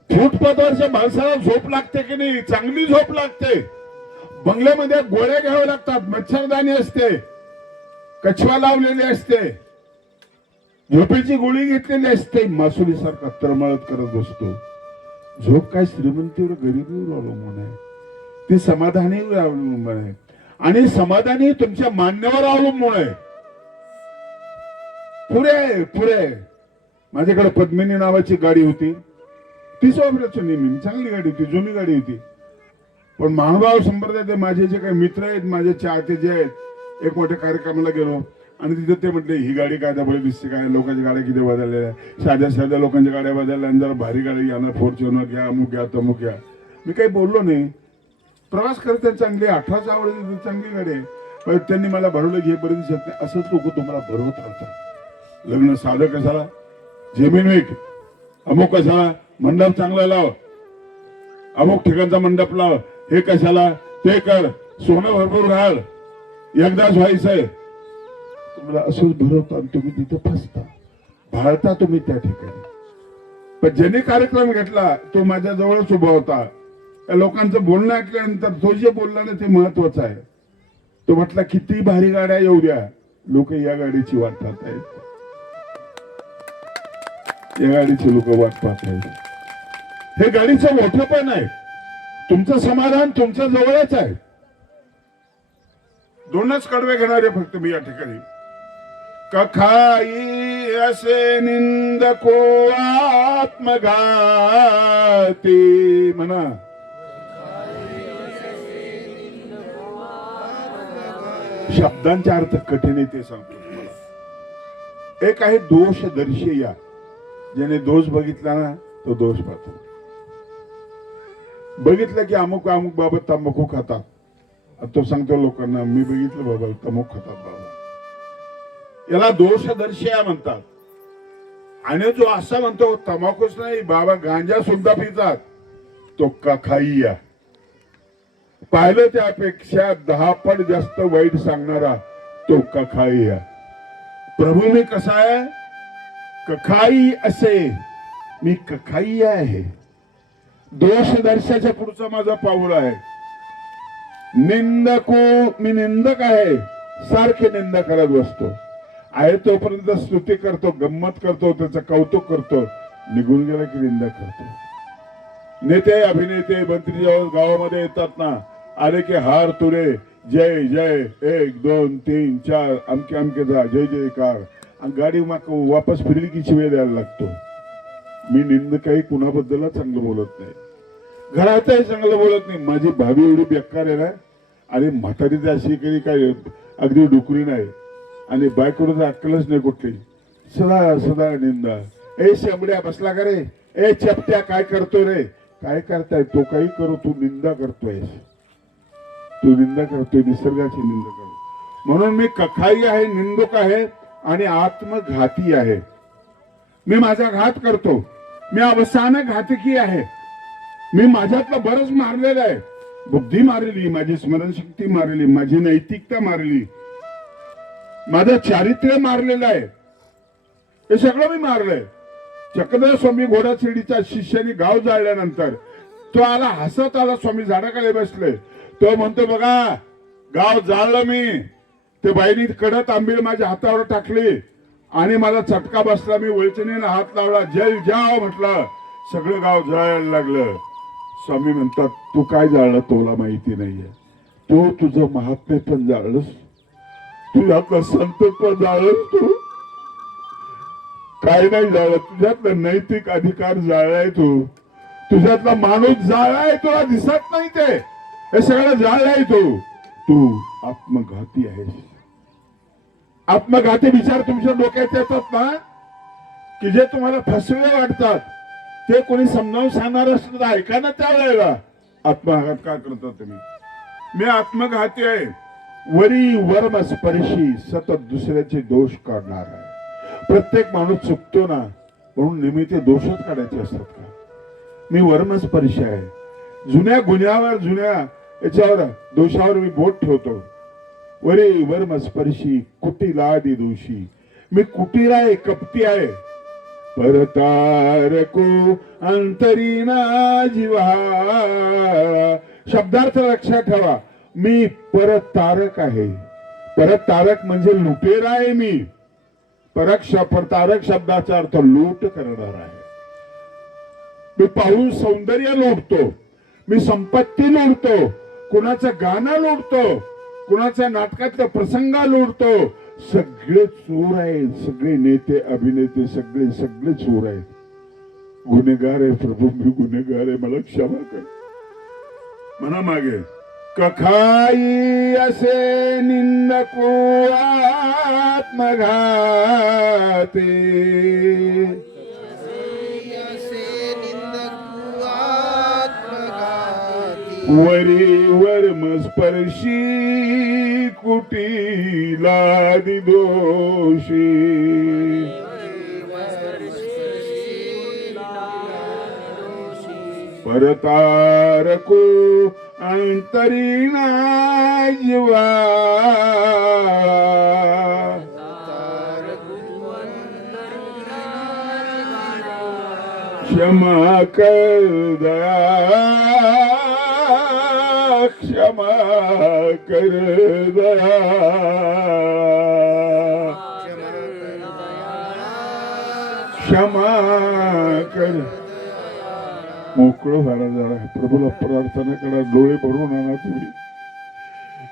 फुटपाथवरच्या माणसाला झोप लागते की नाही? चांगली झोप लागते. बंगल्यामध्ये गोळ्या घ्याव्या लागतात, मच्छरदाणी असते, कछवा लावलेली असते, झोपेची गोळी घेतलेली असते. मासुलीसारखा तरमळत करत बसतो. झोप काय श्रीमंतीवर गरिबीवर अवलंबून आहे, ती समाधानीवर अवलंबून आहे. आणि समाधानी तुमच्या मान्यावर अवलंबून आहे. पुरे पुरे. माझ्याकडे पद्मिनी नावाची गाडी होती. 30 वापरायचो नेहमी. चांगली गाडी होती, जुनी गाडी होती. पण महानुभाव संप्रदाय ते माझे जे काही मित्र आहेत, माझे चाहते जे आहेत, एक मोठ्या कार्यक्रमाला गेलो आणि तिथे ते म्हटले ही गाडी काय बळी दिसते काय, लोकांच्या गाड्या किती बदलल्या, साध्या साध्या लोकांच्या गाड्या बदलल्या, आणि जरा भारी गाडी घ्या ना, फॉर्च्युनर घ्या, अमुक घ्या तमुक घ्या. मी काही बोललो नाही. प्रवास करताना चांगली 18चा आवडली चांगली गाडी आहे. पण त्यांनी मला भरवलं घे बरं दिसत नाही. असंच लोक तुम्हाला भरवत राहतात. लग्न साधं कशाला, जमीन विक, अमुक कशाला, मंडप चांगला लाव, अमुक ठिकाणचा मंडप लाव, हे कशाला, ते कर, सोनं भरपूर राहाल, एकदाच व्हायचंय. तुम्हाला असंच भरवता आणि तुम्ही तिथे फसता, भाळता तुम्ही त्या ठिकाणी. पण ज्याने कार्यक्रम घेतला तो माझ्या जवळच उभा होता. लोकांचं बोलणं ऐकल्यानंतर तो जे बोलला ना ते महत्वाचं आहे. तो म्हटला किती भारी गाड्या येऊ द्या, लोक या गाडीची वाट पाहत आहेत, या गाडीची लोक वाट पाहत आहेत. हे गाडीचं मोठं पण आहे. तुमचं समाधान तुमच्या जवळच आहे. 2च कडवे घेणारे फक्त मी या ठिकाणी. कखाई असे निंदको आत्मघाती म्हणा. शब्दांचे अर्थ कठीण आहे ते सांगतो तुम्हाला. एक आहे दोष दर्शया. ज्याने दोष बघितला ना तो दोष पाहतो. बघितलं की अमुक अमुक बाबा तंबाखू खातात, तो सांगतो लोकांना मी बघितलं बाबा तंबाखू खातात बाबा. याला दोष दर्शया म्हणतात. आणि जो असा म्हणतो तंबाखूच नाही बाबा गांजा सुद्धा पितात, तो कखाईया. पाहिलं त्यापेक्षा 10 पट जास्त वाईट सांगणारा तो कखाईया. प्रभू मी कसा आहे? कखाई असे, मी कखाई आहे. दोष दर्शाच्या पुढचा माझा पाऊल आहे. निंदको, मी निंदक आहे, सारखे निंदा करत बसतो. आहे तोपर्यंत स्तुती करतो, गंमत करतो, त्याचं कौतुक करतो, निघून गेला की निंदा करतो. नेते अभिनेते मंत्री जेव्हा गावामध्ये येतात ना, आले की हार तुरे, जय जय, 1 2 3 4 अमके अमके जा, जय जयकार. आणि गाडी वापस फिरली की शिवे द्यायला लागतो. मी निंद काही कुणाबद्दल चांगलं बोलत नाही, घरातही चांगलं बोलत नाही. माझी भाभी एवढी बेकार आहे ना, आणि म्हातारी तर अशी काही काय अगदी डुकरी नाही, आणि बायकोला अक्कलच नाही कुठली. सदा सदा निंदा. ए शेंबड्या बसला का रे, ए चपट्या काय करतो रे, काय करताय? तो काही करू, तू निंदा करतोय, तू निंदा करतोय, निसर्गाची निंदा करतो. म्हणून मी कखाई आहे, निंदक आहे आणि आत्मघाती आहे. मी माझा घात करतो, मी अवसान घातकी आहे. मी माझ्यातलं बरंच मारलेलं आहे. बुद्धी मारली, माझी स्मरणशक्ती मारली, माझी नैतिकता मारली, माझं चारित्र्य मारलेलं आहे. हे सगळं मी मारलंय. चक्रधर स्वामी घोडाशिर्डीच्या शिष्याने गाव जाळल्यानंतर तो आला, हसत आला, स्वामी झाडाखाली बसले. तो म्हणतो बघा गाव जाळलं मी. ते बाईनी कडत आंबील माझ्या हातावर टाकली आणि मला चटका बसला. मी वळचणीला हात लावला, जल जाव म्हटलं, सगळं गाव जळायला लागलं. स्वामी म्हणतात तू काय जाळलं तुला माहिती नाहीये. तू तुझं महात्म्य पण जाळलंस, तुझ्यातलं संत पण जाळलंस, तू काय नाही जाळलं. तुझ्यातला नैतिक अधिकार जाळलाय, तू तुझ्यातला माणूस जाळलाय, तुला दिसत नाही ते. हे सगळं जाळलाय तू आत्मघाती आहेस. आत्मघाती विचार तुमच्या डोक्यात येतात ना, की जे तुम्हाला फसवे वाटतात, ते कोणी समजावून सांगणार असलं तर ऐका ना. त्यावेळेला आत्मघात का करता तुम्ही? मी आत्मघाती आहे, वरी वर्म स्पर्शी, सतत दुसऱ्याचे दोष काढणार आहे. प्रत्येक माणूस चुकतो ना, म्हणून नेहमी ते दोषच काढायचे असतात का? मी वर्मस्पर्शी आहे. जुन्या गुन्ह्यावर, जुन्या याच्यावर, दोषावर मी बोट ठेवतो. वरी वर्मस्पर्शी, कुटिलादी दोषी. मी कुटील आहे, कपटी आहे. परतारको अंतरीना जीवा. शब्दार्थ लक्षात ठेवा, मी परतारक आहे. परतारक म्हणजे लुटेरा आहे मी. परतारक शब्दाचा अर्थ लूट करणार आहे. मी पाहून सौंदर्य लुटतो, मी संपत्ती लुटतो, कुणाचं गाणं लुटतो, कुणाच्या नाटकातलं प्रसंग लुटतो. सगळे चोर आहेत, सगळे नेते अभिनेते सगळे सगळे चोर आहेत. गुन्हेगार आहे प्रभू, मी गुन्हेगार आहे, मला क्षमा कर. म्हणा मागे कखाई असे निंदको आत्मघाते. वरी वर्म स्पर्शी, कुटिलादी दोषी. परतारको अंतरीना जीवा. क्षमा कर दया, क्षमा कर दया. क्षमा कर. मोकळं झाला जरा, प्रभूला प्रार्थना करा, डोळे भरून आणा. तुम्ही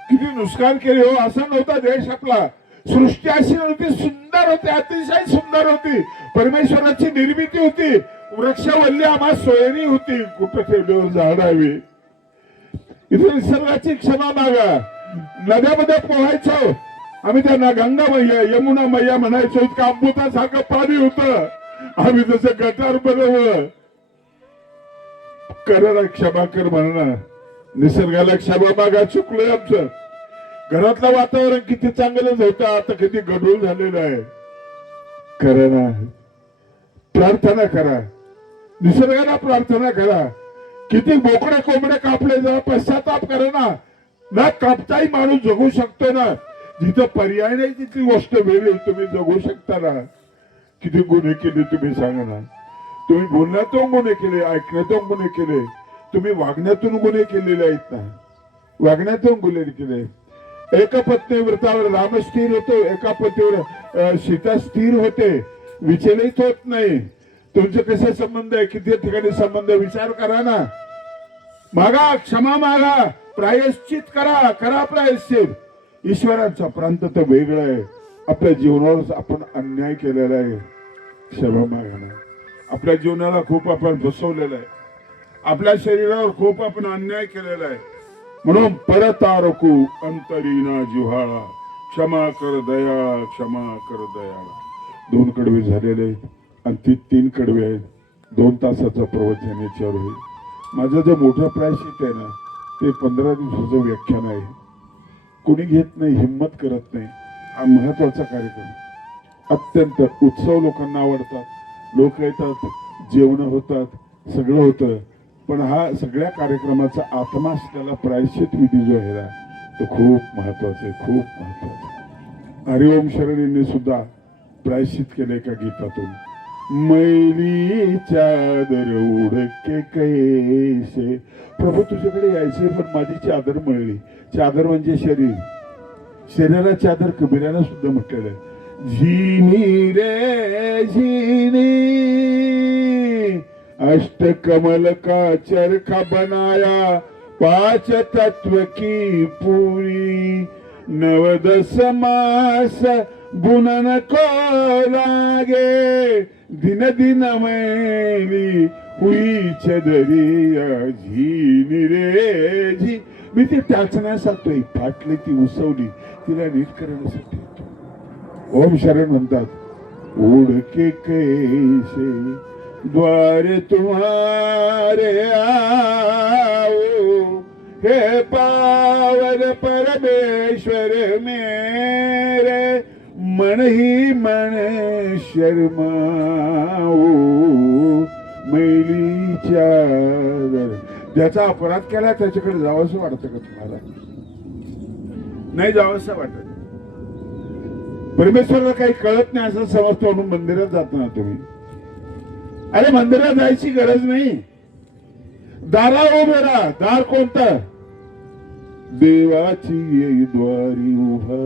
किती नुकसान केले हो. असा नव्हता देश आपला. सृष्टी अशी नव्हती, सुंदर होती, अतिशय सुंदर होती. परमेश्वराची निर्मिती होती. वृक्षवल्ली आम्हा सोयरी होती. कुठं ठेवल्यावर झाडावी. इथे निसर्गाची क्षमा मागा. नद्यामध्ये पोहायचो आम्ही, त्यांना गंगा मैया, यमुना मैया म्हणायचो. इतकं अमृतासारखं पाणी होतं. आम्ही जसं गटार बनवलं. करायला क्षमा कर म्हणा. निसर्गाला क्षमा मागा. चुकलोय आमचं. घरातलं वातावरण किती चांगलंच होतं, आता किती गढूळ झालेलं आहे. खरं ना, प्रार्थना करा, निसर्गाला प्रार्थना करा. किती बोकडे कोंबडे कापले, जरा पश्चाताप करा ना. न कापताही माणूस जगू शकतो ना. जिथं पर्याय नाही तिथली गोष्ट वेगळी, तुम्ही जगू शकता ना. किती गुन्हे केले तुम्ही सांगा ना. तुम्ही बोलण्यातून गुन्हे केले, ऐकण्यातून गुन्हे केले, तुम्ही वागण्यातून गुन्हे केलेले आहेत ना. वागण्यातून गुन्हे केले. एका पत्नी व्रतावर राम स्थिर होतो, एका पत्नीवर सीता स्थिर होते, विचलित होत नाही. तुमचे कसे संबंध आहे, किती ठिकाणी संबंध, विचार करा ना. मागा, क्षमा मागा, प्रायश्चित करा, करा प्रायश्चित. ईश्वराचा प्रांत तर वेगळा आहे. आपल्या जीवनावर आपण अन्याय केलेला आहे, क्षमा मागा ना. आपल्या जीवनाला खूप आपण फसवलेलं आहे, आपल्या शरीरावर खूप आपण अन्याय केलेला आहे. म्हणून परतारकू अंतरीना जिव्हाळा, क्षमा कर दया, क्षमा कर दयाळा. 2 कडवे झालेले आहेत आणि ती 3 कडवे आहेत. 2 तासाचं प्रवचन याच्यावर होईल. माझं जे मोठं प्रायश्चित आहे ना, ते 15 दिवसाचं व्याख्यान आहे. कोणी घेत नाही, हिंमत करत नाही. हा महत्वाचा कार्यक्रम, अत्यंत उत्सव लोकांना आवडतात, लोक येतात, जेवण होतात, सगळं होतं. पण हा सगळ्या कार्यक्रमाचा आत्मा असलेला प्रायश्चित विधी जो आहे ना, तो खूप महत्वाचा आहे, खूप महत्वाचा. हरिओम शरणींनी सुद्धा प्रायश्चित केले का गीतातून. मैली चादर उडके कैसे, प्रभू तुझ्याकडे यायचे पण माझी चादर मळली. चादर म्हणजे शरीर, शरीराला चादर कबीरानं सुद्धा म्हटलेलं आहे. झिनी रे झिनी, अष्टकमल का चरखा बनाया, 5 तत्व की पूरी, 9-10 मास बुनन को लागे, दिन दिन मैली हुई चदरिया. झिनी रे झी, मी ती टाचण्यासाठी फाटली, ती उसवली, तिला नीट करण्यासाठी येतो. ओम शरण म्हणतात. उडके कैसे द्वारे तुम्हारे आओ, हे पावन परमेश्वर मेरे, मन ही मन शर्माओ. मैली चादर, ज्याचा अपराध केला त्याच्याकडे जावंसं वाटतं का तुम्हाला? नाही जावंसं वाटत. परमेश्वराला काही कळत नाही असं समजतो म्हणून मंदिरात जात ना तुम्ही. अरे मंदिरात जायची गरज नाही, दारावर उभे राहा. दार कोणतं? देवाची येई द्वारी उभा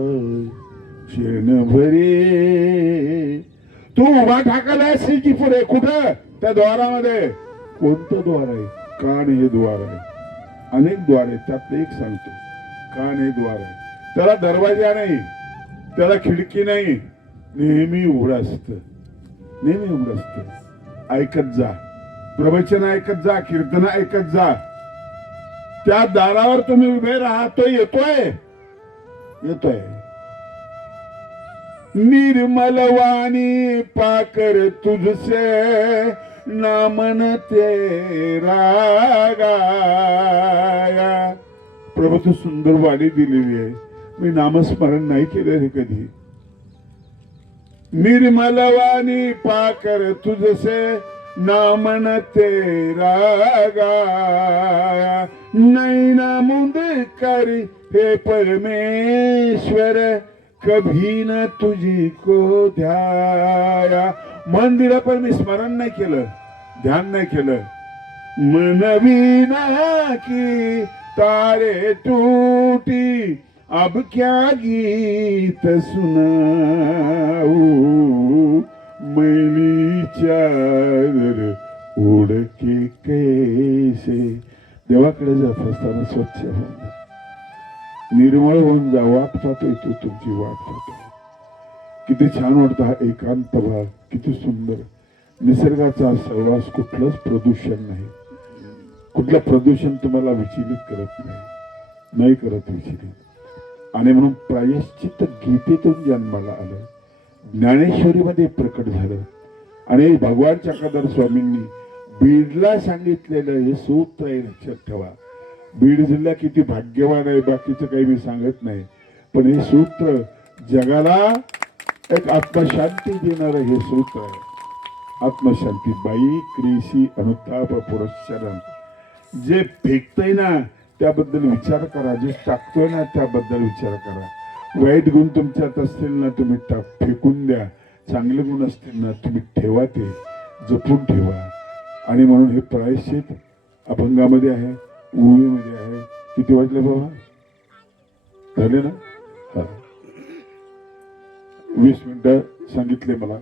क्षण भरे. तू उभा ठाकला असेल पुढे, कुठं? त्या द्वारामध्ये. कोणतं द्वार आहे? कान हे द्वार आहे. अनेक द्वार आहेत, त्यात एक सांगतो. कान हे द्वार आहे. त्याला दरवाजा नाही, त्याला खिडकी नाही, नेहमी उघडं असतं, नेहमी उघडं असतं. ऐकत जा, प्रवचन ऐकत जा, कीर्तन ऐकत जा. त्या दारावर तुम्ही उभे राहा, तो येतोय, येतोय. निर्मल वाणी पाकर तुझसे, नामन तेरा गाया. प्रभू तू सुंदर वाणी दिलेली आहे, मी नामस्मरण नाही केलं रे कधी. निर्मल वाणी पाकर तुझसे, नामन तेरा गाया. नैना मुंद कर हे परमेश्वर, कभी न तुझी को ध्याया. मन दिलं पण मी स्मरण नाही केलं, ध्यान नाही केलं. मनवीना की तारे टूटी, अब क्या गीत सुनाऊ. मैली चादर उडके कैसे. देवाकडे जात असताना स्वच्छ होऊन जा, निर्मळ होऊन जा. वाट पाहतोय तू, तुमची वाट पाहतोय. किती छान वाटतं हा एकांत भाग, किती सुंदर. निसर्गाचा सहवास, कुठलंच प्रदूषण नाही. कुठलं प्रदूषण तुम्हाला विचलित करत नाही, नाही करत विचलित. आणि म्हणून प्रायश्चित गीतेतून जन्माला आलं, ज्ञानेश्वरीमध्ये प्रकट झालं. आणि भगवान चक्रधर स्वामींनी बीडला सांगितलेलं हे सूत्र आहे, लक्षात ठेवा. बीड जिल्हा किती भाग्यवान आहे, बाकीचं काही मी सांगत नाही. पण हे सूत्र जगाला एक आत्मशांती देणारं हे सूत्र आहे. आत्मशांती बाई क्रिशी अनुताप पुरस्चरण. जे फेकतय ना त्याबद्दल विचार करा, जे टाकतोय ना त्याबद्दल विचार करा. वाईट गुण तुमच्यात असतील ना तुम्ही फेकून द्या, चांगले गुण असतील ना तुम्ही ठेवा, ते जपून ठेवा. आणि म्हणून हे प्रायश्चित अभंगामध्ये आहे, उवीमध्ये आहे. किती वाजले बाबा? झाले ना? हा, 20 मिनिटं सांगितले मला.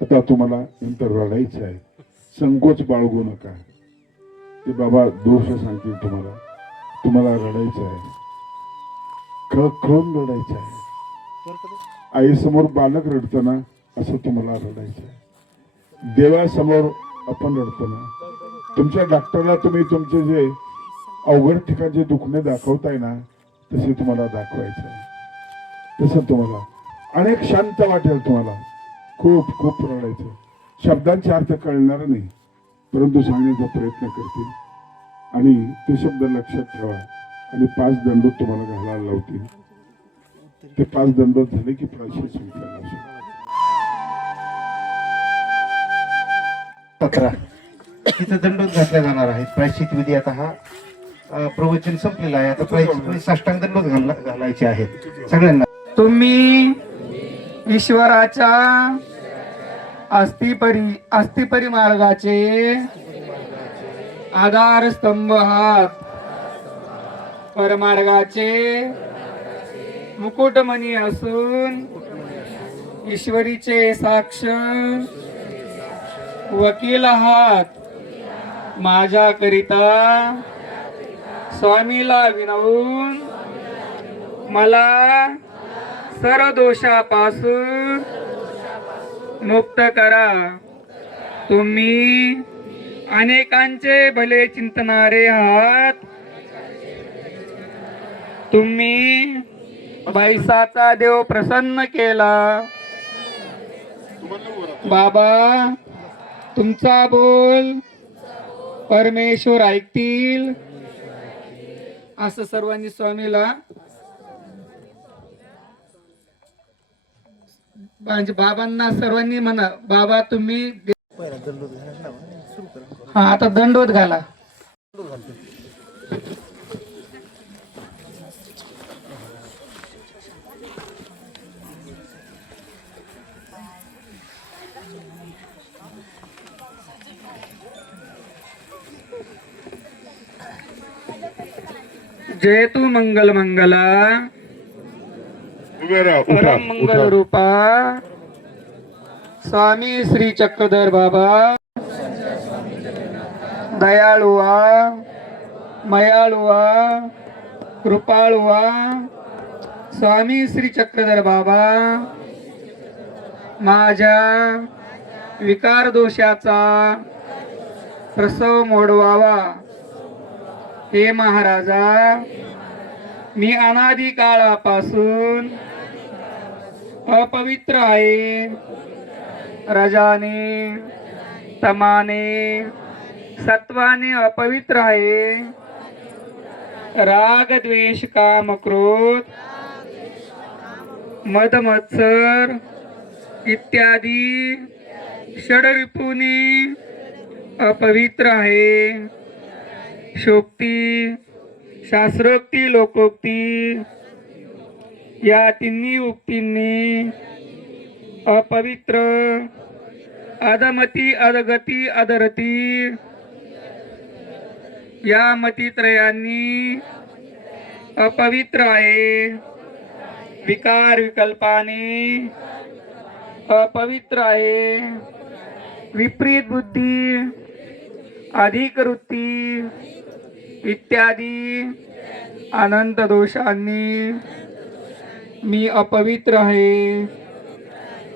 आता तुम्हाला नंतर रडायचं आहे. संकोच बाळगू नका. ते बाबा दोष सांगतील तुम्हाला. तुम्हाला रडायचं आहे, खळखळून रडायचं आहे. आईसमोर बालक रडतं ना असं तुम्हाला रडायचं आहे. देवासमोर आपण रडतो ना. तुमच्या डॉक्टरला तुम्ही तुमचे जे अवघड ठिकाणचे दुखणे दाखवताय ना तसे तुम्हाला दाखवायचं आहे. तसं तुम्हाला अनेक शांत वाटेल. तुम्हाला खूप खूप रडायचं. शब्दांचे अर्थ कळणार नाही परंतु सांगण्याचा प्रयत्न करतील आणि ते शब्द लक्षात ठेवा. आणि 5 दंडोत तुम्हाला घालायला लावतील. ते 5 दंडोत झाले की प्रायश्चित संपलेलं असेल. 17 तिथं दंडोत घातल्या जाणार आहेत. प्रायश्चित विधी आता हा प्रवचन संपलेला आहे. आता प्रायश्चित साष्टांग दंडोत घालायचे आहेत सगळ्यांना. तुम्ही ईश्वराच्या अस्थिपरी मार्गाचे आधारस्तंभ आहात. परमार्गाचे मुकुटमणी असून ईश्वरीचे साक्ष वकील आहात. माझ्याकरिता स्वामीला विनवून मला सर्व दोषापासून मुक्त करा. तुम्ही अनेकांचे भले चिंतणारे आहात. तुम्ही बैसाचा देव प्रसन्न केला. बाबा तुमचा बोल परमेश्वर ऐकतील. असं सर्वांनी स्वामीला म्हणजे बाबांना सर्वांनी म्हणा, बाबा तुम्ही हा आता दंडोत घाला. जय तू मंगल मंगला उभे राहा, उठा, परम मंगल उठा. रूपा स्वामी श्री चक्रधर बाबा दयाळुआ मयाळुआ कृपाळुआ स्वामी श्री चक्रधर बाबा माझ्या विकार दोषाचा प्रसव मोडवावा. हे महाराजा मी अनादी काळापासून अपवित्र आहे. रजाने तमाने सत्वाने अपवित्र आहे. राग द्वेष काम क्रोध मद मत्सर इत्यादी षडरिपुनी अपवित्र आहे. शोक्ती शास्त्रोक्ती लोकोक्ती या तिन्ही उक्तींनी अपवित्र अधमती अधगती अधरती या मतीत्रयांनी अपवित्र आहे. विकार विकल्पाने अपवित्र आहे. विपरीत बुद्धी अधिक वृत्ती इत्यादी अनंत दोषांनी मी अपवित्र आहे.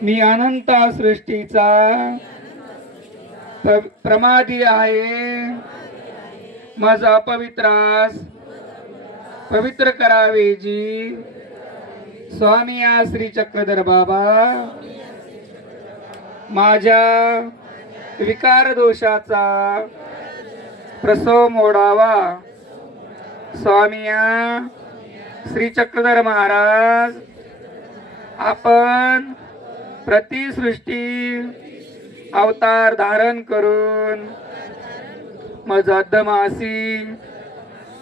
मी अनंत सृष्टीचा प्रमादी आहे. माझा अपवित्रास पवित्र करावे जी स्वामी श्री चक्रधर बाबा माझ्या विकार दोषाचा प्रसव मोडावा. स्वामिया श्री चक्रधर महाराज आपण प्रतिसृष्टी अवतार धारण करून मजदमासी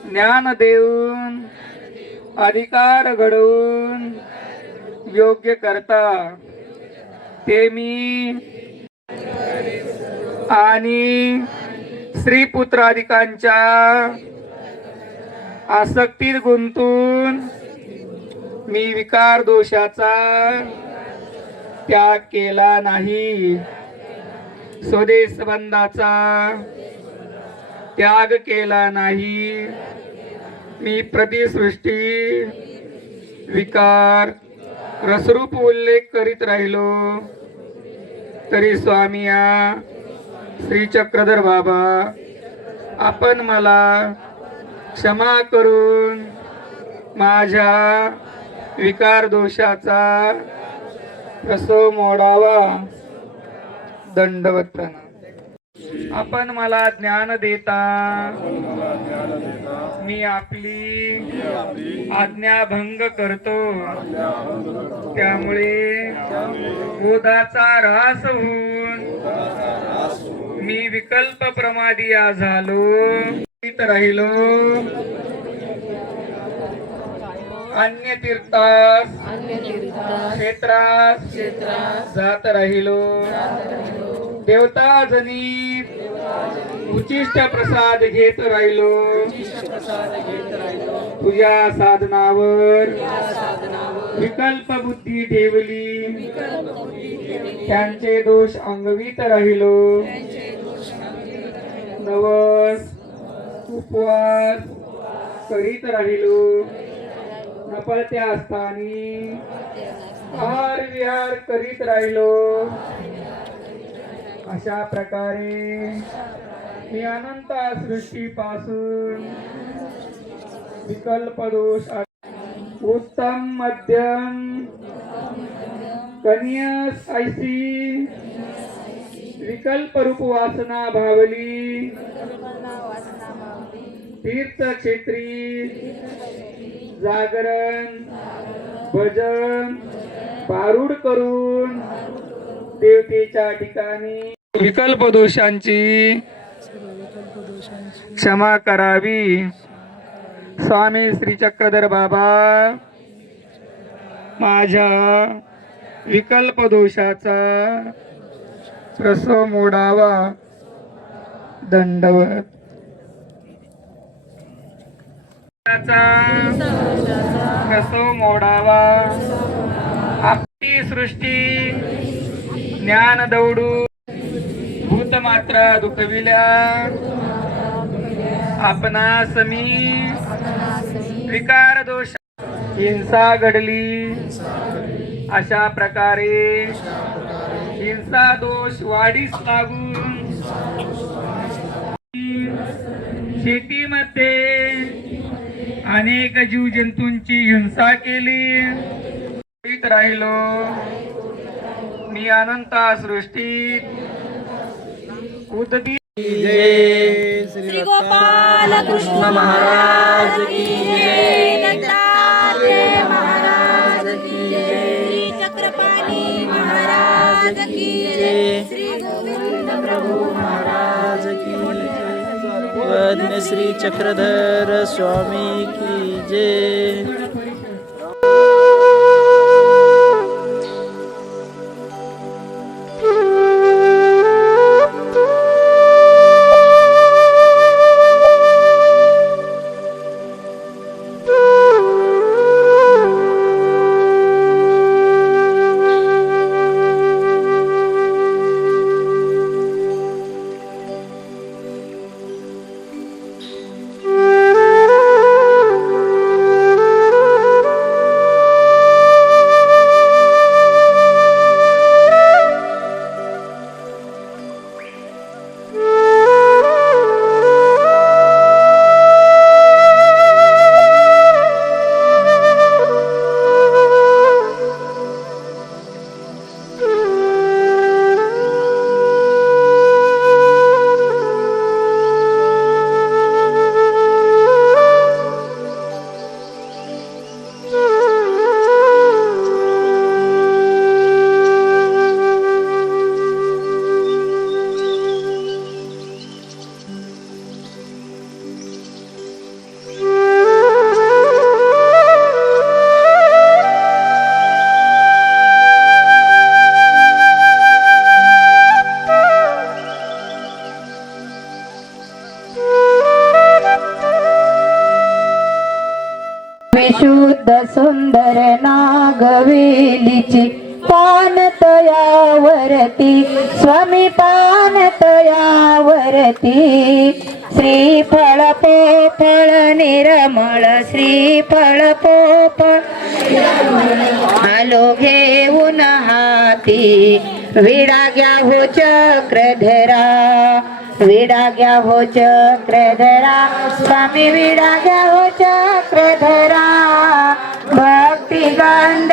ज्ञान देऊन अधिकार घडवून योग्य करता ते मी आणि स्त्री पुत्राधिकांच्या आसक्तीत गुंतून मी विकार दोषाचा त्याग केला नाही, स्वदेश बंधाचा त्याग केला नाही, मी प्रतिसृष्टी विकार रसरूप उल्लेख करीत राहिलो तरी स्वामिया श्री चक्रधर बाबा आपण मला क्षमा करून माझ्या विकार दोषाचा रसो मोडावा. दंडवत प्रणाम. आपण मला ज्ञान देता मी आपली आज्ञाभंग करतो, त्यामुळे बोधाचा ऱ्हास होऊन मी विकल्प प्रमादिया झालो राहिलो, अन्य तीर्थास क्षेत्रास जात राहिलो, देवता जनी उचिष्ट प्रसाद घेत राहिलो, तुझ्या साधनावर विकल्प बुद्धी ठेवली, त्यांचे दोष अंगवीत राहिलो, नवस उपवास करीत राहिलो, नपळत्या असतानी आहार विहार करीत राहिलो. अशा प्रकारे मी अनंत सृष्टीपासून विकल्प दोष उत्तम मध्यम कनियस ऐसी विकल्प रूप वासना भावली, तीर्थ क्षेत्री जागरण भजन पारूड करून देवतेच्या ठिकाणी विकल्प दोषांची क्षमा करावी. स्वामी श्री चक्रधर बाबा माझ्या विकल्प दोषाचा रसो मोडावा. दंडवत. रसो मोडावा. आपली सृष्टी ज्ञान दौडू भूतमात्रा दुखविल्या, आपणास मी विकार दोष हिंसा घडली. अशा प्रकारे हिंसा दोष वाढीस लागून शेतीमध्ये अनेक जीव जंतूंची हिंसा केली राहिलो. मी अनंत सृष्टीत उदती श्री गोपाल कृष्ण महाराज की जय, दत्तात्रेय महाराज की जय, श्री चक्रपाणी महाराज की जय, श्री गोविंद प्रभु महाराज की जय, श्री चक्रधर स्वामी की जय. शुद्ध सुंदर नागवेलीची पान तयावरती स्वामी पान तयावरती श्रीफळ पोफळ निर्मळ श्रीफळ पोफळ आलो घेऊन हाती विडा घ्या हो चक्रधरा विडा घ्या हो चक्रधरा स्वामी विडा घ्या हो चक्रधरा भक्ती गंध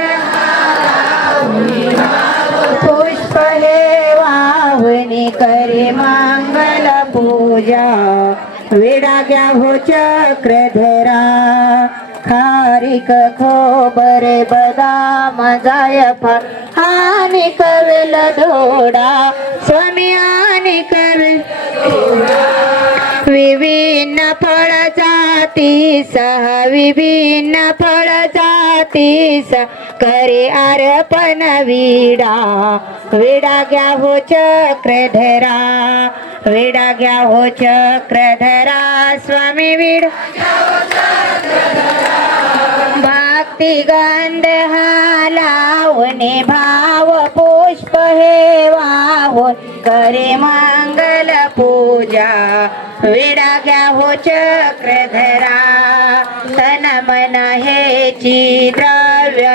पुष्प हे वाहुनी करे मंगल पूजा विडा घ्या हो चक्रधरा खारिक खोबरे बदाम जायफळ आणि कवेल दोडा स्वामी आणि कवेल विभिन्न फळ जाती सह विभिन्न फळ जाती सह करे अर्पण विडा विडा घ्या हो चक्रधरा विडा घ्या हो चक्रधरा स्वामी विडा भक्ती गंध हा लावणे भाव पुष्प हे वाहून करे मंगल पूजा विडा घ्या हो चक्रधरा तन मन हेची द्रव्य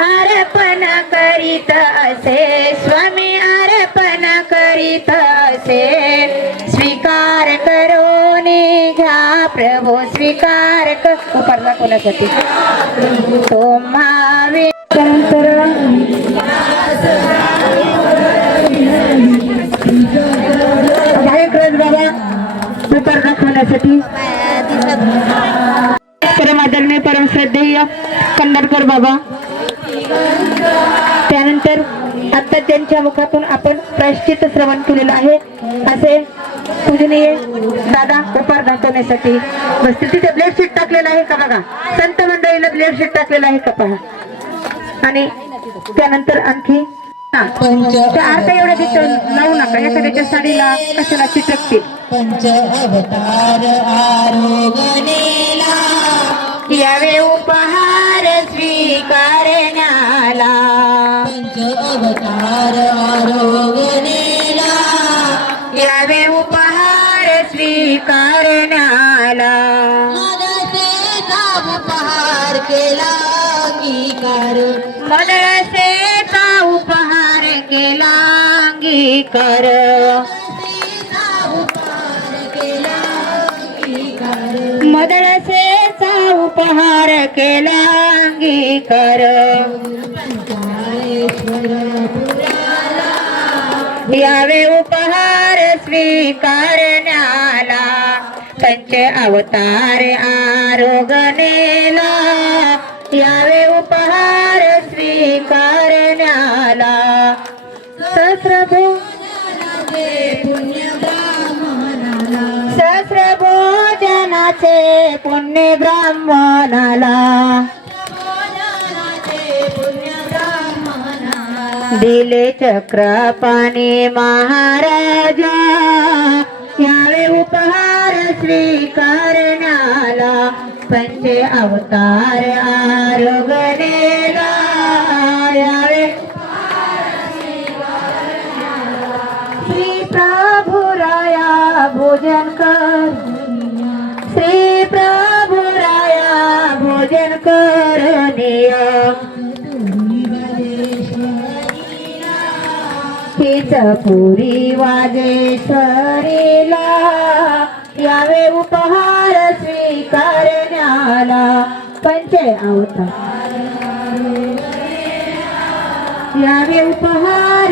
अर्पण करीत असे स्वामी अर्पण करीत असे स्वीकार करो घ्या प्रभू स्वीकार कर कोणासाठी तुम्हा बाबा उपर दाखवण्यासाठी परम आदरणीय परम श्रद्धेय कंदरकर बाबा त्यानंतर आता त्यांच्या मुखातून आपण प्रायश्चित्त श्रवण केलेलं आहे असे पूजनीय दादा उपार दाखवण्यासाठी बसतील तिथे ब्लेड शीट टाकलेलं आहे का बघा संत मंडळीला ब्लेड शीट टाकलेलं आहे का पहा आणि त्यानंतर आणखी त्या अर्थ एवढ्या तिथं लावू नका एखाद्याच्या साडीला कशाला चिटकतील पंच अवतार आरोगणेला यावे उपहार स्वीकारण्याला पंच अवतार आरोगणेला यावे उपहार स्वीकारण्याला मदतेचा उपहार केला अंगीकार मदरसेचा उपहार केला अंगीकार मदरसेचा उपहार केला अंगीकार यावे उपहार स्वीकारण्याला पंच अवतार आरोगणेला यावे उपहार स्वीकारण्याला सहस्र भोजनाचे पुण्य ब्राह्मणाला दिले चक्रपाणी महाराजा यावे उपहार स्वीकारण्याला पंच अवतार आरोगणेला यावे श्री प्रभुराया भोजन कर श्री प्रभुराया भोजन करणीय हीच पुरी वाजेश्वरीला यावे उपहार स्वीकारण्याला पंच अवतार यावे उपहार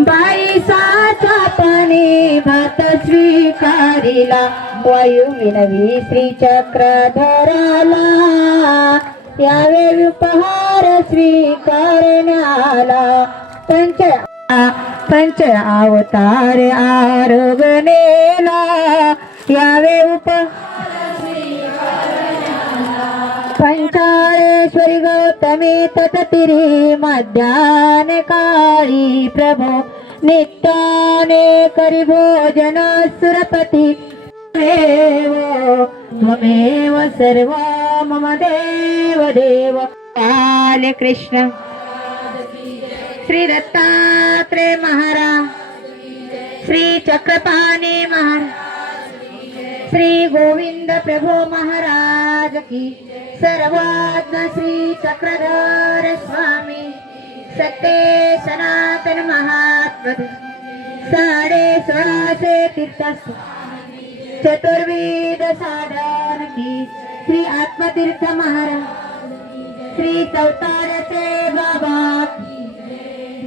बाईसाचा पाणी भात स्वीकारिला वायू विनवी श्री चक्रधराला यावे उपहार स्वीकारण्याला पंच अवतार आरोगणेला यावे पंचाळेश्वरी गौतमी तटतिरी मध्यान काळी प्रभो नित्याने करि भोजन सुरपति देव त्वमेव सर्व मम देव देव काल कृष्ण श्री दत्तात्रेय महाराज श्री चक्रपाणी महाराज श्री गोविंद प्रभु महाराज की सर्वज्ञ श्री चक्रधर स्वामी सत्य सनातन महात्मा 16.5 तीर्थ चतुर्वेद साधन की श्री आत्मतीर्थ महाराज श्री चौताराचे बाबा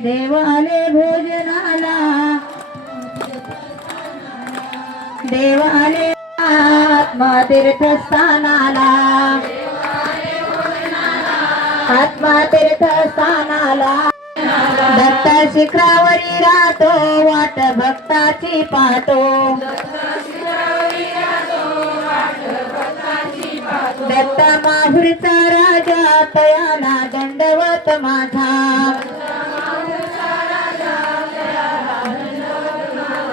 देव आले भोजनाला देव आले आत्मा तीर्थस्थानाला आत्मा तीर्थस्थानाला दत्त शिखरावरी राहतो वाट भक्ताची पाहतो दत्त माहुरचा राजा तयाला दंडवत माझा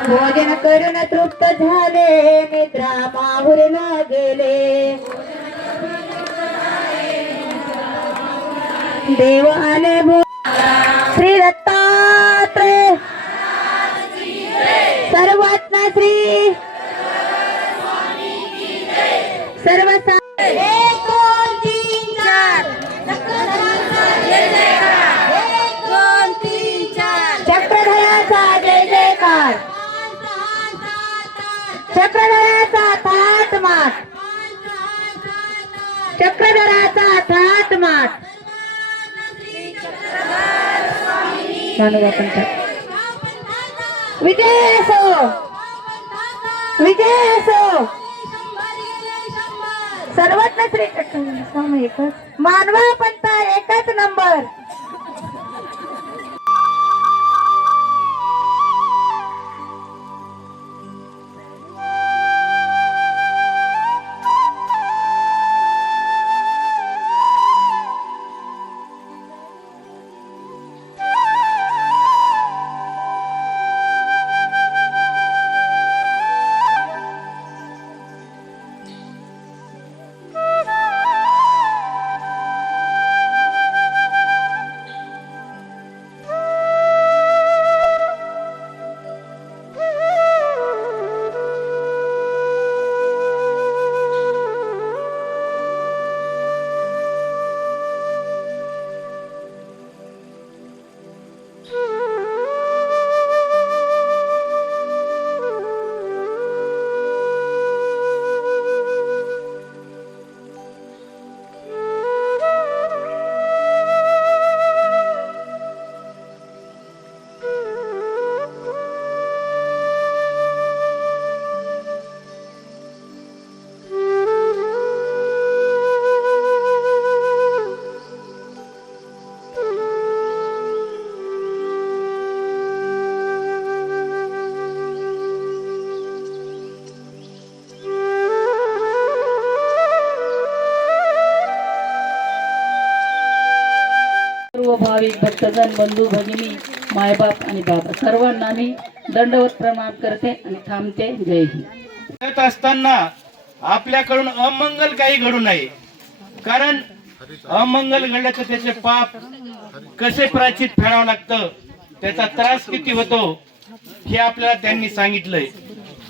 भोजन करून तृप्त झाले निद्रा माहुरला गेले देव आले श्री दत्तात्रेय सर्वज्ञ श्री सर्व 1 2 3 4 चक्रधराचा जय जयकार चक्रधराचा थाट माट चक्रधराचा थाट माट मानवा पंचायत विजय असो विजय असो सर्वज्ञ श्री चक्रधर एकच मानवा पंथ एकच नंबर सर्व भाविक भक्तजन बंधू भगिनी मायबाप आणि बाबा सर्वांना मी दंडवत प्रणाम करते आणि थांबते. जय हिंद. करत असताना आपल्याकडून अमंगल काही घडू नये, कारण अमंगल घडलं तर त्याचे पाप कसे प्रायश्चित फेडावं लागतं, त्याचा त्रास किती होतो हे आपल्याला त्यांनी सांगितलंय.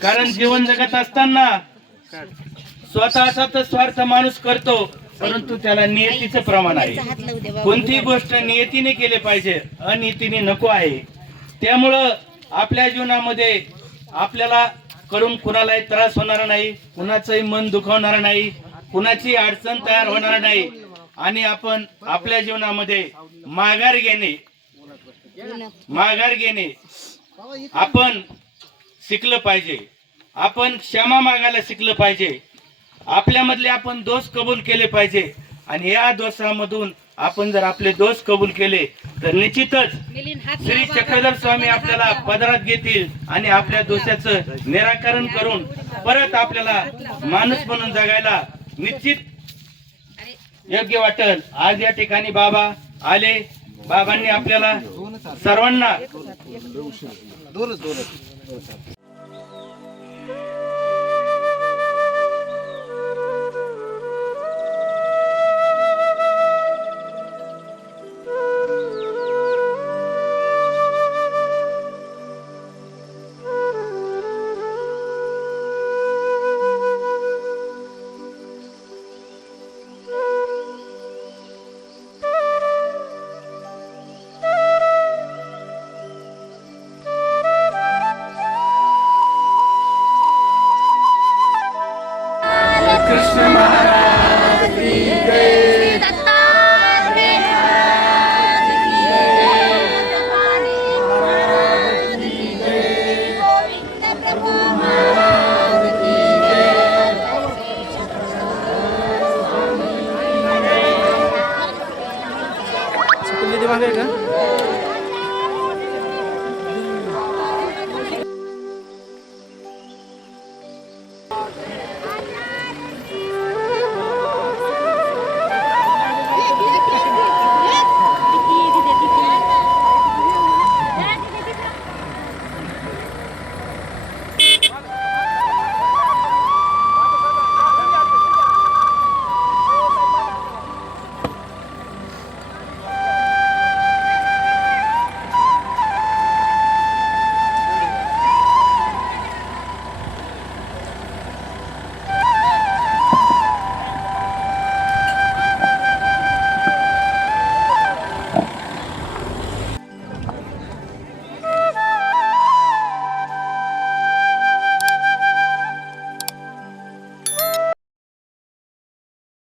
कारण जीवन जगत असताना स्वतःचा तर स्वार्थ माणूस करतो, परंतु त्याला नियतीचं प्रमाण आहे. कोणतीही गोष्ट नियतीने केली पाहिजे, अनियतीने नको आहे. त्यामुळं आपल्या जीवनामध्ये आपल्याला कडून कुणालाही त्रास होणार नाही, कुणाचंही मन दुखावणार नाही, कुणाची अडचण तयार होणार नाही. आणि आपण आपल्या जीवनामध्ये माघार घेणे आपण शिकलं पाहिजे. आपण क्षमा मागायला शिकलं पाहिजे. आपल्यामधले आपण दोष कबूल केले पाहिजे. आणि या दोषामधून आपण जर आपले दोष कबूल केले तर निश्चितच श्री चक्रधर स्वामी आपल्याला पदरात घेतील आणि आपल्या दोषाचं निराकरण करून परत आपल्याला माणूस म्हणून जगायला निश्चित योग्य वाटेल. आज या ठिकाणी बाबा आले. बाबांनी आपल्याला सर्वांना दोनच